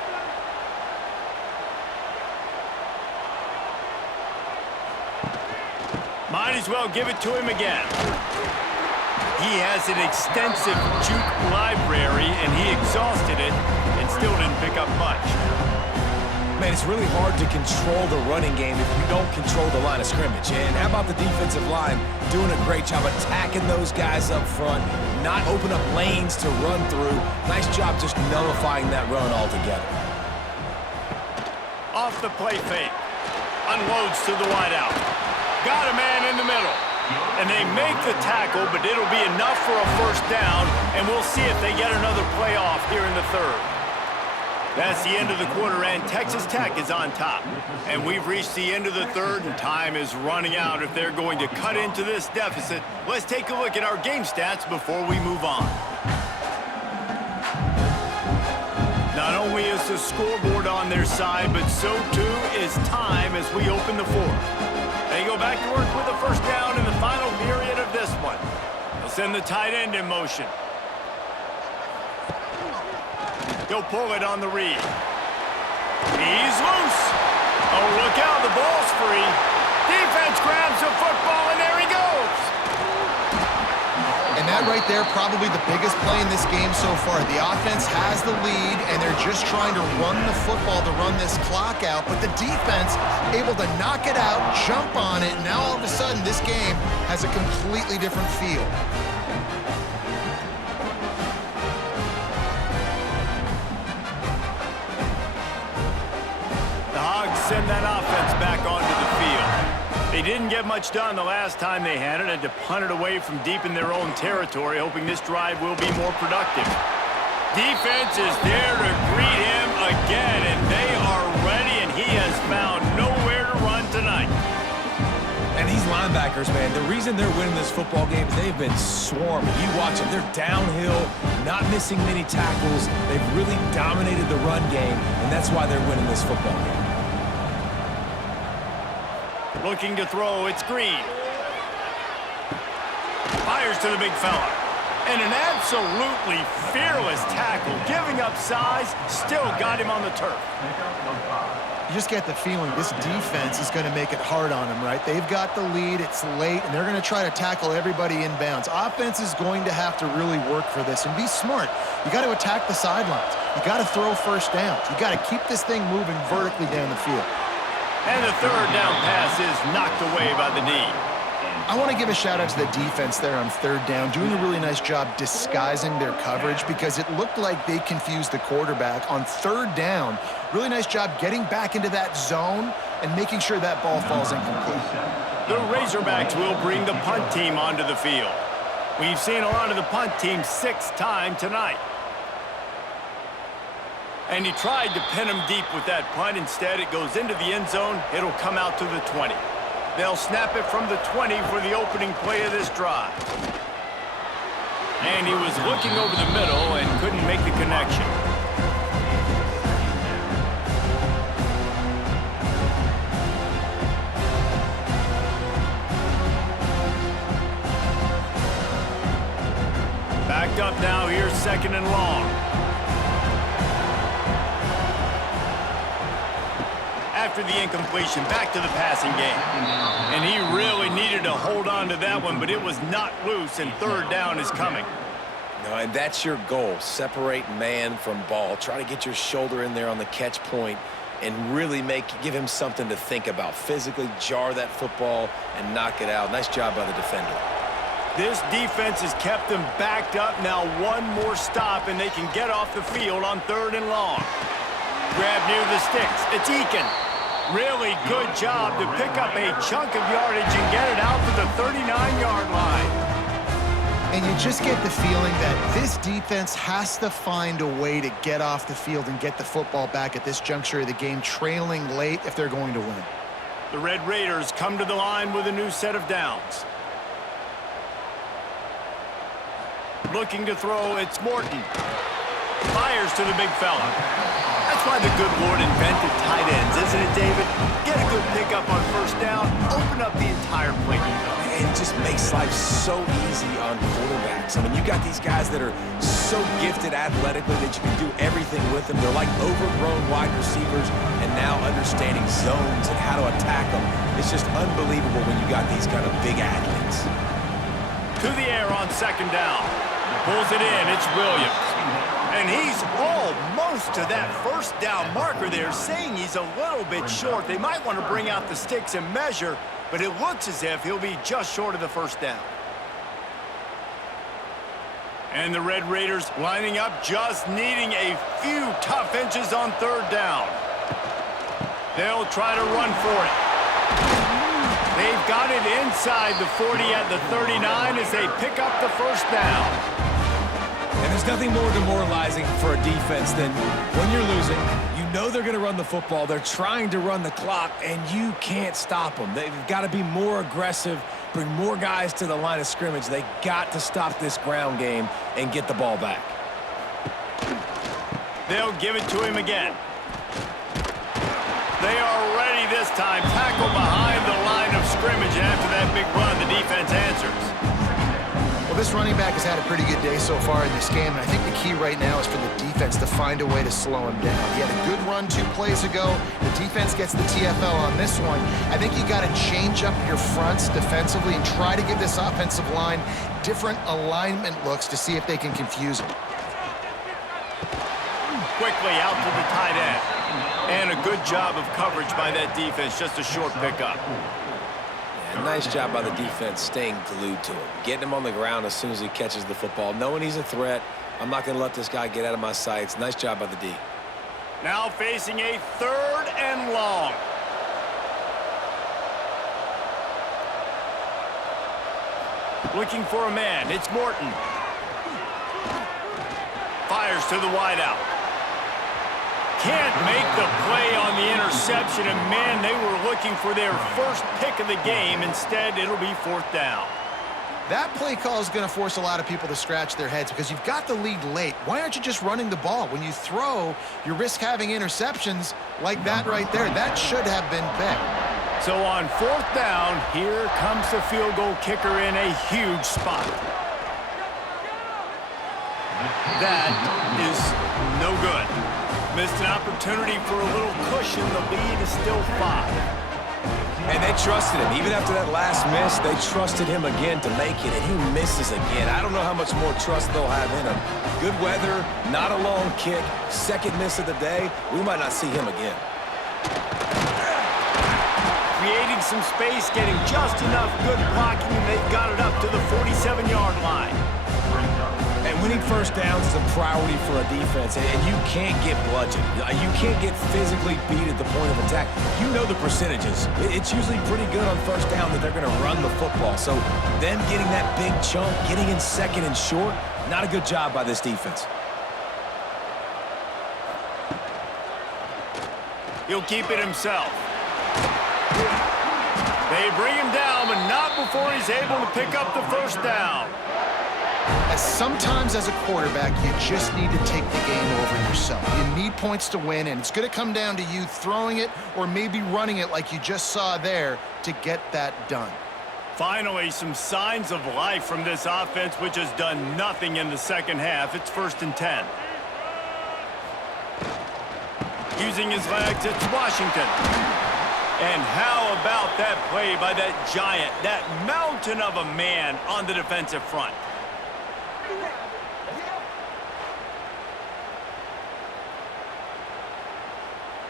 Might as well give it to him again. He has an extensive juke library, and he exhausted it and still didn't pick up much. Man, it's really hard to control the running game if you don't control the line of scrimmage. And how about the defensive line doing a great job attacking those guys up front, not open up lanes to run through. Nice job just nullifying that run altogether. off the play fake. Unloads to the wideout. Got a man in the middle. And they make the tackle, but it'll be enough for a first down, and we'll see if they get another play off here in the third. That's the end of the quarter, and Texas Tech is on top. And we've reached the end of the third, and time is running out if they're going to cut into this deficit. Let's take a look at our game stats before we move on. Not only is the scoreboard on their side, but so too is time as we open the fourth. They go back to work with a first down in the final period of this one. They'll send the tight end in motion. He'll pull it on the read. He's loose. Oh, look out, the ball's free. Defense grabs the football, and there he goes. And that right there, probably the biggest play in this game so far. The offense has the lead, and they're just trying to run the football to run this clock out. But the defense able to knock it out, jump on it, and now all of a sudden this game has a completely different feel. The Hogs send that offense back onto the field. They didn't get much done the last time they had it, to punt it away from deep in their own territory, hoping this drive will be more productive. Defense is there to greet him again, and they are ready, and he has found nowhere to run tonight. And these linebackers, man, the reason they're winning this football game is they've been swarming. You watch them, they're downhill, not missing many tackles. They've really dominated the run game, and that's why they're winning this football game. Looking to throw, it's Green. Fires to the big fella. And an absolutely fearless tackle, giving up size, still got him on the turf. You just get the feeling this defense is going to make it hard on them, right? They've got the lead, it's late, and they're going to try to tackle everybody inbounds. Offense is going to have to really work for this and be smart. You got to attack the sidelines. You got to throw first downs. You got to keep this thing moving vertically down the field. And the third down pass is knocked away by the knee. I want to give a shout out to the defense there on third down, doing a really nice job disguising their coverage because it looked like they confused the quarterback on third down. Really nice job getting back into that zone and making sure that ball falls incomplete. The Razorbacks will bring the punt team onto the field. We've seen a lot of the punt team 6 times tonight. And he tried to pin him deep with that punt. Instead, it goes into the end zone. It'll come out to the 20. They'll snap it from the 20 for the opening play of this drive. And he was looking over the middle and couldn't make the connection. Backed up now, here's second and long. After the incompletion, back to the passing game. And he really needed to hold on to that one, but it was not loose, and third down is coming. No, and that's your goal. Separate man from ball. Try to get your shoulder in there on the catch point and really give him something to think about. Physically jar that football and knock it out. Nice job by the defender. This defense has kept them backed up. Now one more stop, and they can get off the field on third and long. Grab near the sticks. It's Eakin. Really good job to pick up a chunk of yardage and get it out to the 39-yard line. And you just get the feeling that this defense has to find a way to get off the field and get the football back at this juncture of the game, trailing late if they're going to win. The Red Raiders come to the line with a new set of downs. Looking to throw, it's Morton. Fires to the big fella. That's why the good Lord invented tight ends, isn't it, David? Get a good pickup on first down, open up the entire plate. It just makes life so easy on quarterbacks. I mean, you got these guys that are so gifted athletically that you can do everything with them. They're like overgrown wide receivers, and now understanding zones and how to attack them. It's just unbelievable when you got these kind of big athletes. To the air on second down. Pulls it in, it's Williams. And he's almost to that first down marker there, saying he's a little bit short. They might want to bring out the sticks and measure, but it looks as if he'll be just short of the first down. And the Red Raiders lining up, just needing a few tough inches on third down. They'll try to run for it. They've got it inside the 40 at the 39 as they pick up the first down. And there's nothing more demoralizing for a defense than when you're losing, you know they're going to run the football, they're trying to run the clock, and you can't stop them. They've got to be more aggressive, bring more guys to the line of scrimmage. They got to stop this ground game and get the ball back. They'll give it to him again. They are ready this time. Tackle behind the line of scrimmage, and after that big run, the defense answers. Well, this running back has had a pretty good day so far in this game, and I think the key right now is for the defense to find a way to slow him down. He had a good run 2 plays ago. The defense gets the TFL on this one. I think you got to change up your fronts defensively and try to give this offensive line different alignment looks to see if they can confuse him. Quickly out to the tight end. And a good job of coverage by that defense, just a short pickup. Yeah, nice job by the defense staying glued to him, getting him on the ground as soon as he catches the football, knowing he's a threat. I'm not going to let this guy get out of my sights. Nice job by the D. Now facing a 3rd and long. Looking for a man. It's Morton. Fires to the wideout. Can't make the play on the interception, and man, they were looking for their first pick of the game. Instead, it'll be 4th down. That play call is going to force a lot of people to scratch their heads because you've got the lead late. Why aren't you just running the ball? When you throw, you risk having interceptions like that right there. That should have been picked. So on 4th down, here comes the field goal kicker in a huge spot. That is no good. Missed an opportunity for a little cushion. The lead is still 5. And they trusted him. Even after that last miss, they trusted him again to make it, and he misses again. I don't know how much more trust they'll have in him. Good weather, not a long kick, 2nd miss of the day. We might not see him again. Creating some space, getting just enough good blocking, and they've got it up to the 47-yard line. And winning first downs is a priority for a defense, and you can't get bludgeoned. You can't get physically beat at the point of attack. You know the percentages. It's usually pretty good on first down that they're going to run the football. So them getting that big chunk, getting in 2nd and short, not a good job by this defense. He'll keep it himself. They bring him down, but not before he's able to pick up the first down. Sometimes as a quarterback, you just need to take the game over yourself. You need points to win, and it's going to come down to you throwing it or maybe running it like you just saw there to get that done. Finally, some signs of life from this offense, which has done nothing in the 2nd half. It's 1st and 10. Using his legs, it's Washington. And how about that play by that giant, that mountain of a man on the defensive front?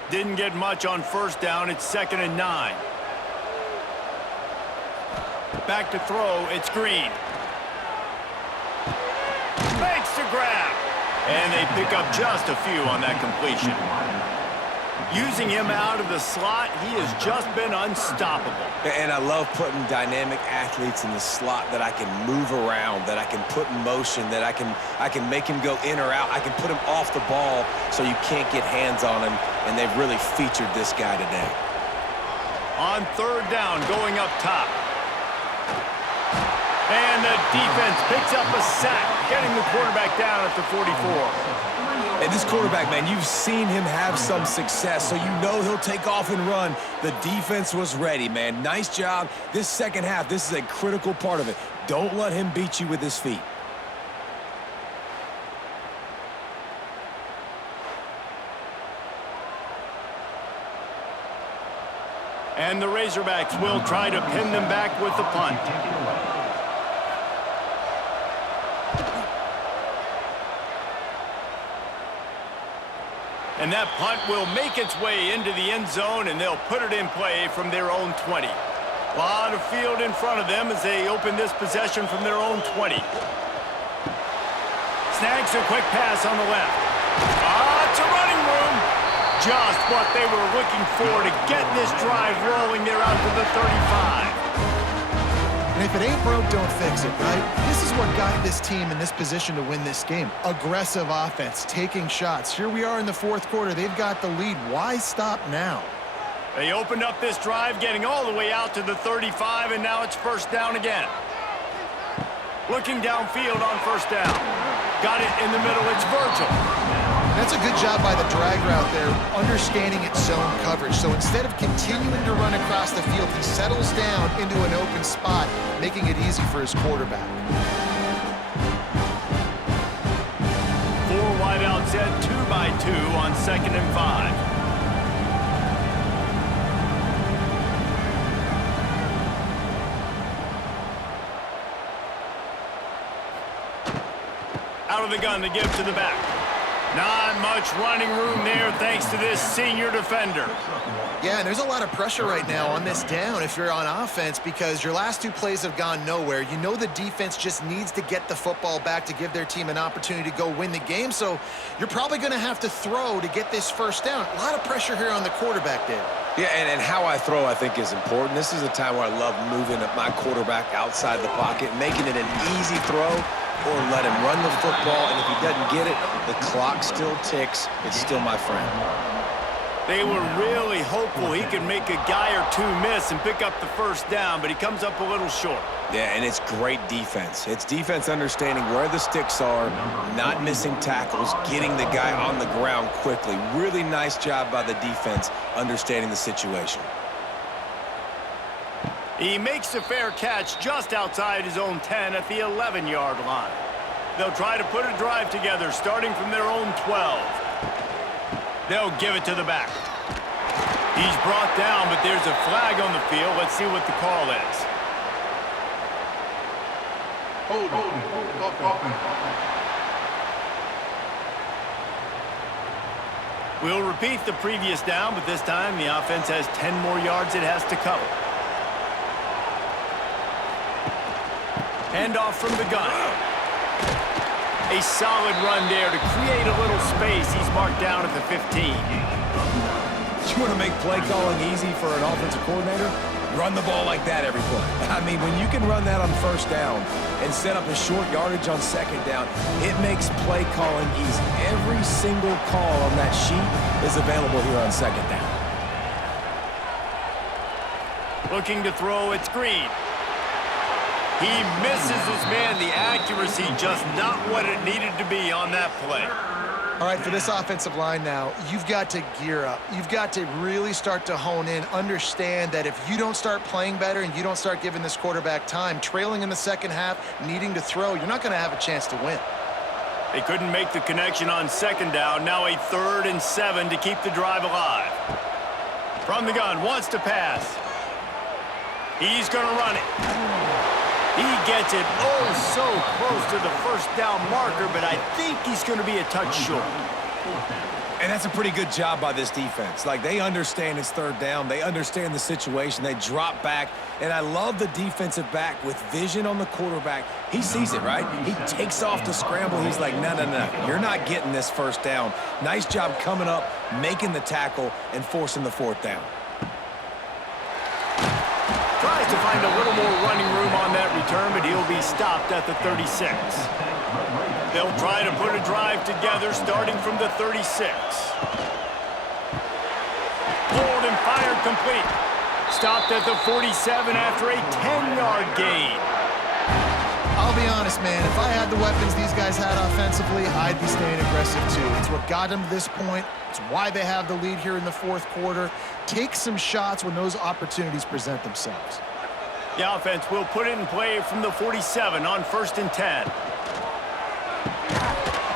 Didn't get much on first down. It's 2nd and 9. Back to throw. It's Green. Makes the grab. And they pick up just a few on that completion. Using him out of the slot, he has just been unstoppable. And I love putting dynamic athletes in the slot that I can move around, that I can put in motion, that I can make him go in or out. I can put him off the ball so you can't get hands on him, and they've really featured this guy today. On 3rd down, going up top. And the defense picks up a sack, getting the quarterback down at the 44. And this quarterback, man, you've seen him have some success, so you know he'll take off and run. The defense was ready, man. Nice job. This 2nd half, this is a critical part of it. Don't let him beat you with his feet. And the Razorbacks will try to pin them back with the punt. And that punt will make its way into the end zone, and they'll put it in play from their own 20. A lot of field in front of them as they open this possession from their own 20. Snags a quick pass on the left. It's a running room. Just what they were looking for to get this drive rolling there out to the 35. And if it ain't broke, don't fix it, right? This is what got this team in this position to win this game. Aggressive offense, taking shots. Here we are in the fourth quarter. They've got the lead. Why stop now? They opened up this drive, getting all the way out to the 35, and now it's first down again. Looking downfield on first down. Got it in the middle. It's Virgil. That's a good job by the drag route there, understanding its zone coverage. So instead of continuing to run across the field, he settles down into an open spot, making it easy for his quarterback. 4 wideout set, 2 by 2 on 2nd and 5. Out of the gun to give to the back. Not much running room there thanks to this senior defender. Yeah, and there's a lot of pressure right now on this down if you're on offense because your last 2 plays have gone nowhere. You know the defense just needs to get the football back to give their team an opportunity to go win the game, so you're probably going to have to throw to get this first down. A lot of pressure here on the quarterback there. Yeah, and how I throw, I think, is important. This is a time where I love moving my quarterback outside the pocket, making it an easy throw, or let him run the football, and if he doesn't get it, the clock still ticks. It's still my friend. They were really hopeful he could make a guy or 2 miss and pick up the first down, but he comes up a little short. Yeah, and it's great defense. It's defense understanding where the sticks are, not missing tackles, getting the guy on the ground quickly. Really nice job by the defense understanding the situation. He makes a fair catch just outside his own 10 at the 11-yard line. They'll try to put a drive together starting from their own 12. They'll give it to the back. He's brought down, but there's a flag on the field. Let's see what the call is. We'll repeat the previous down, but this time the offense has 10 more yards it has to cover. Handoff from the gun. A solid run there to create a little space. He's marked down at the 15. You want to make play calling easy for an offensive coordinator? Run the ball like that every play. I mean, when you can run that on first down and set up a short yardage on second down, it makes play calling easy. Every single call on that sheet is available here on second down. Looking to throw, it's Green. He misses his man. The accuracy just not what it needed to be on that play. All right, for this offensive line now, you've got to gear up. You've got to really start to hone in, understand that if you don't start playing better and you don't start giving this quarterback time, trailing in the second half, needing to throw, you're not going to have a chance to win. They couldn't make the connection on second down. Now a 3rd and 7 to keep the drive alive. From the gun, wants to pass. He's going to run it. He gets it so close to the first down marker, but I think he's going to be a touch short. And that's a pretty good job by this defense. Like, they understand it's 3rd down. They understand the situation. They drop back. And I love the defensive back with vision on the quarterback. He sees it, right? He takes off the scramble. He's like, no, you're not getting this first down. Nice job coming up, making the tackle, and forcing the 4th down. Tries to find a little more running room on that return, but he'll be stopped at the 36. They'll try to put a drive together starting from the 36. Pulled and fired complete. Stopped at the 47 after a 10-yard gain. I'll be honest, man. If I had the weapons these guys had offensively, I'd be staying aggressive too. It's what got them to this point. It's why they have the lead here in the fourth quarter. Take some shots when those opportunities present themselves. The offense will put it in play from the 47 on 1st and 10.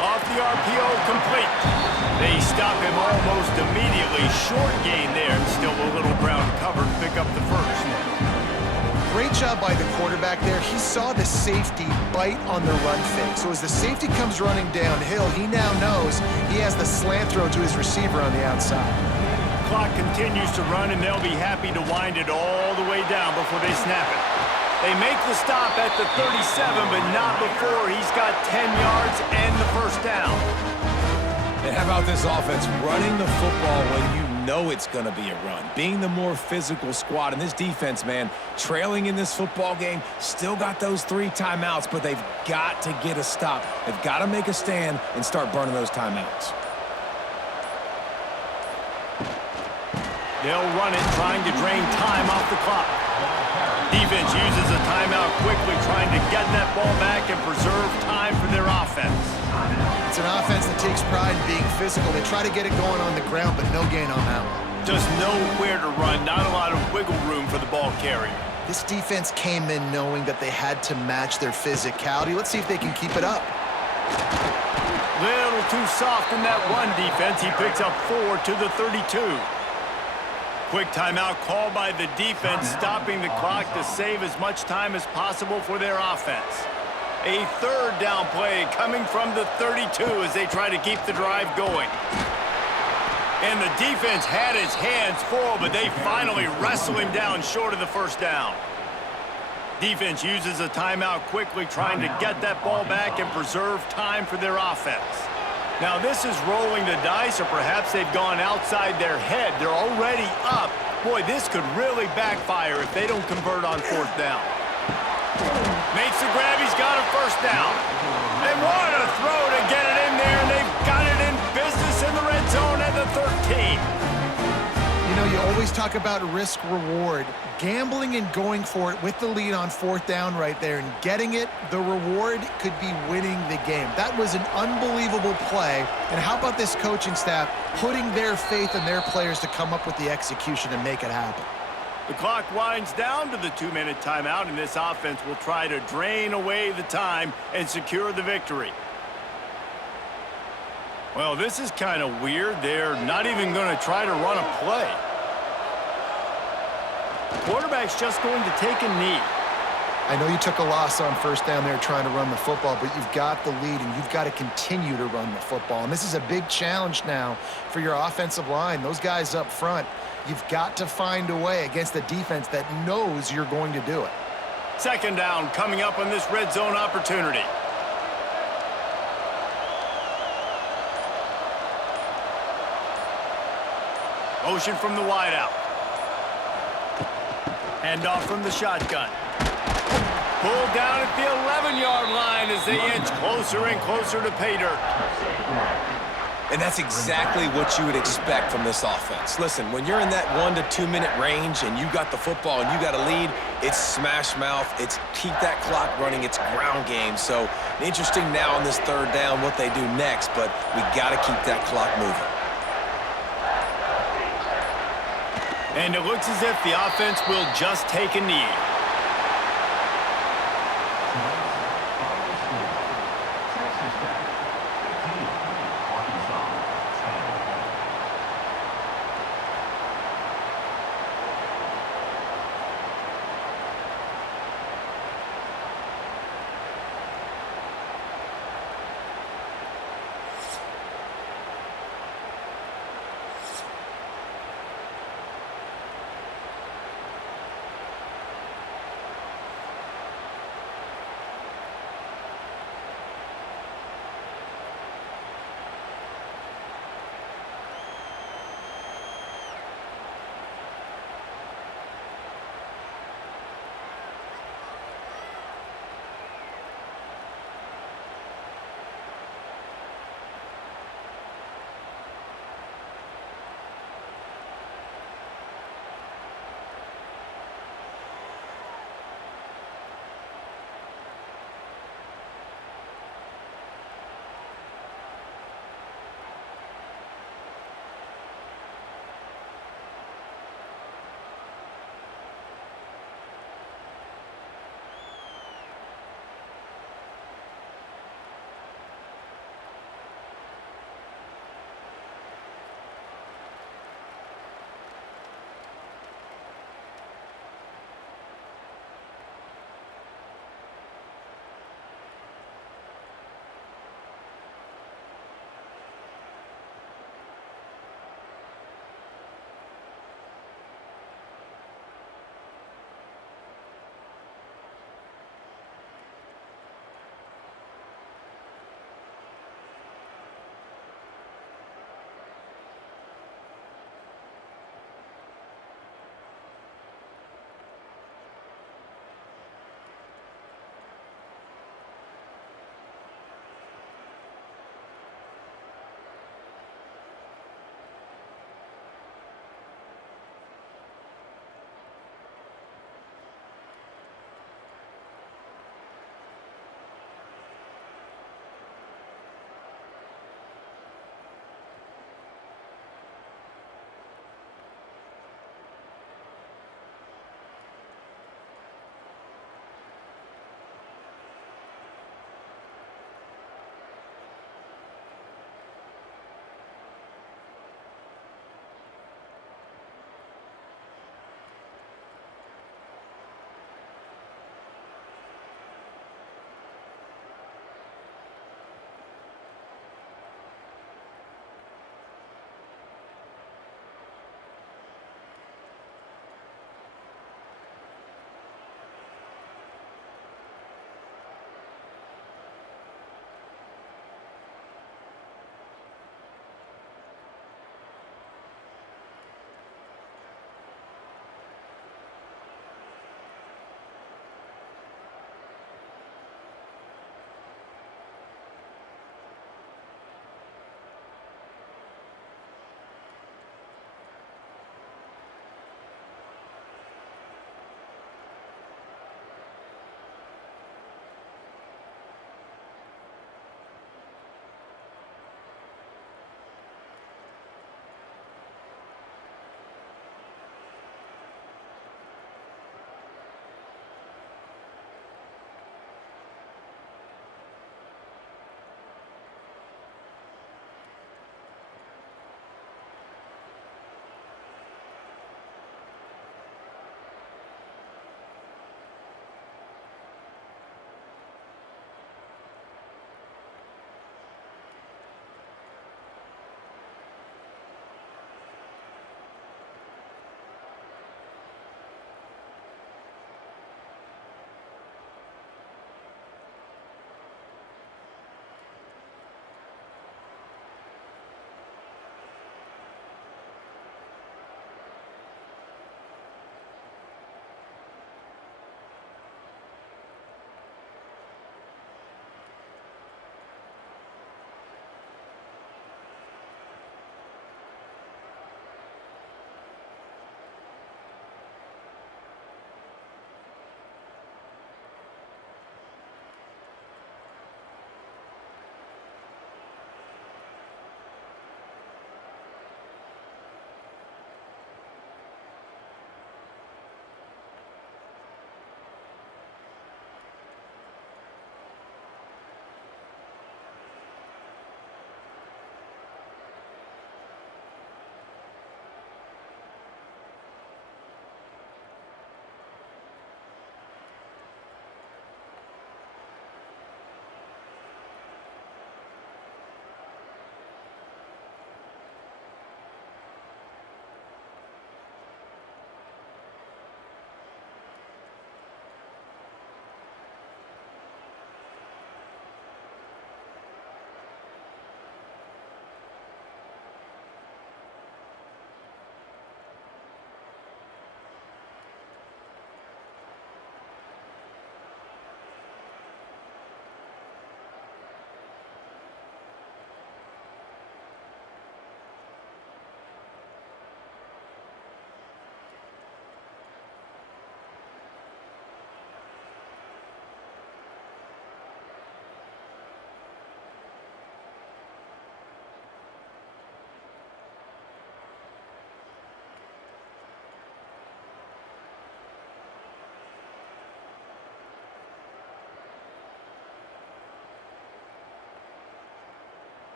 Off the RPO, complete. They stop him almost immediately. Short gain there, and still a little ground cover to pick up the first. Great job by the quarterback there. He saw the safety bite on the run fake. So as the safety comes running downhill, he now knows he has the slant throw to his receiver on the outside. Clock continues to run, and they'll be happy to wind it all the way down before they snap it. They make the stop at the 37, but not before he's got 10 yards and the first down. And how about this offense running the football when you know it's going to be a run? Being the more physical squad. And this defense, man, trailing in this football game, still got those 3 timeouts, but they've got to get a stop. They've got to make a stand and start burning those timeouts. They'll run it, trying to drain time off the clock. Defense uses a timeout quickly, trying to get that ball back and preserve time for their offense. It's an offense that takes pride in being physical. They try to get it going on the ground, but no gain on that one. Just nowhere to run, not a lot of wiggle room for the ball carrier. This defense came in knowing that they had to match their physicality. Let's see if they can keep it up. Little too soft in that run defense. He picks up 4 to the 32. Quick timeout called by the defense, stopping the clock to save as much time as possible for their offense. A third down play coming from the 32 as they try to keep the drive going. And the defense had his hands full, but they finally wrestle him down short of the first down. Defense uses a timeout quickly, trying to get that ball back and preserve time for their offense. Now this is rolling the dice, or perhaps they've gone outside their head. They're already up. Boy, this could really backfire if they don't convert on 4th down. Makes the grab, he's got a first down. And what a throw to get it in there, and they've got it in business in the red zone at the 13. You know, you always talk about risk-reward. Gambling and going for it with the lead on 4th down right there and getting it, the reward could be winning the game. That was an unbelievable play. And how about this coaching staff putting their faith in their players to come up with the execution and make it happen? The clock winds down to the 2-minute timeout, and this offense will try to drain away the time and secure the victory. Well, this is kind of weird. They're not even going to try to run a play. The quarterback's just going to take a knee. I know you took a loss on 1st down there trying to run the football, but you've got the lead, and you've got to continue to run the football. And this is a big challenge now for your offensive line. Those guys up front, you've got to find a way against a defense that knows you're going to do it. 2nd down coming up on this red zone opportunity. Motion from the wideout. Handoff from the shotgun. Pulled down at the 11-yard line as they inch closer and closer to pay dirt. And that's exactly what you would expect from this offense. Listen, when you're in that 1 to 2 minute range and you got the football and you got a lead, it's smash mouth, it's keep that clock running, it's ground game. So interesting now on this 3rd down what they do next, but we got to keep that clock moving. And it looks as if the offense will just take a knee.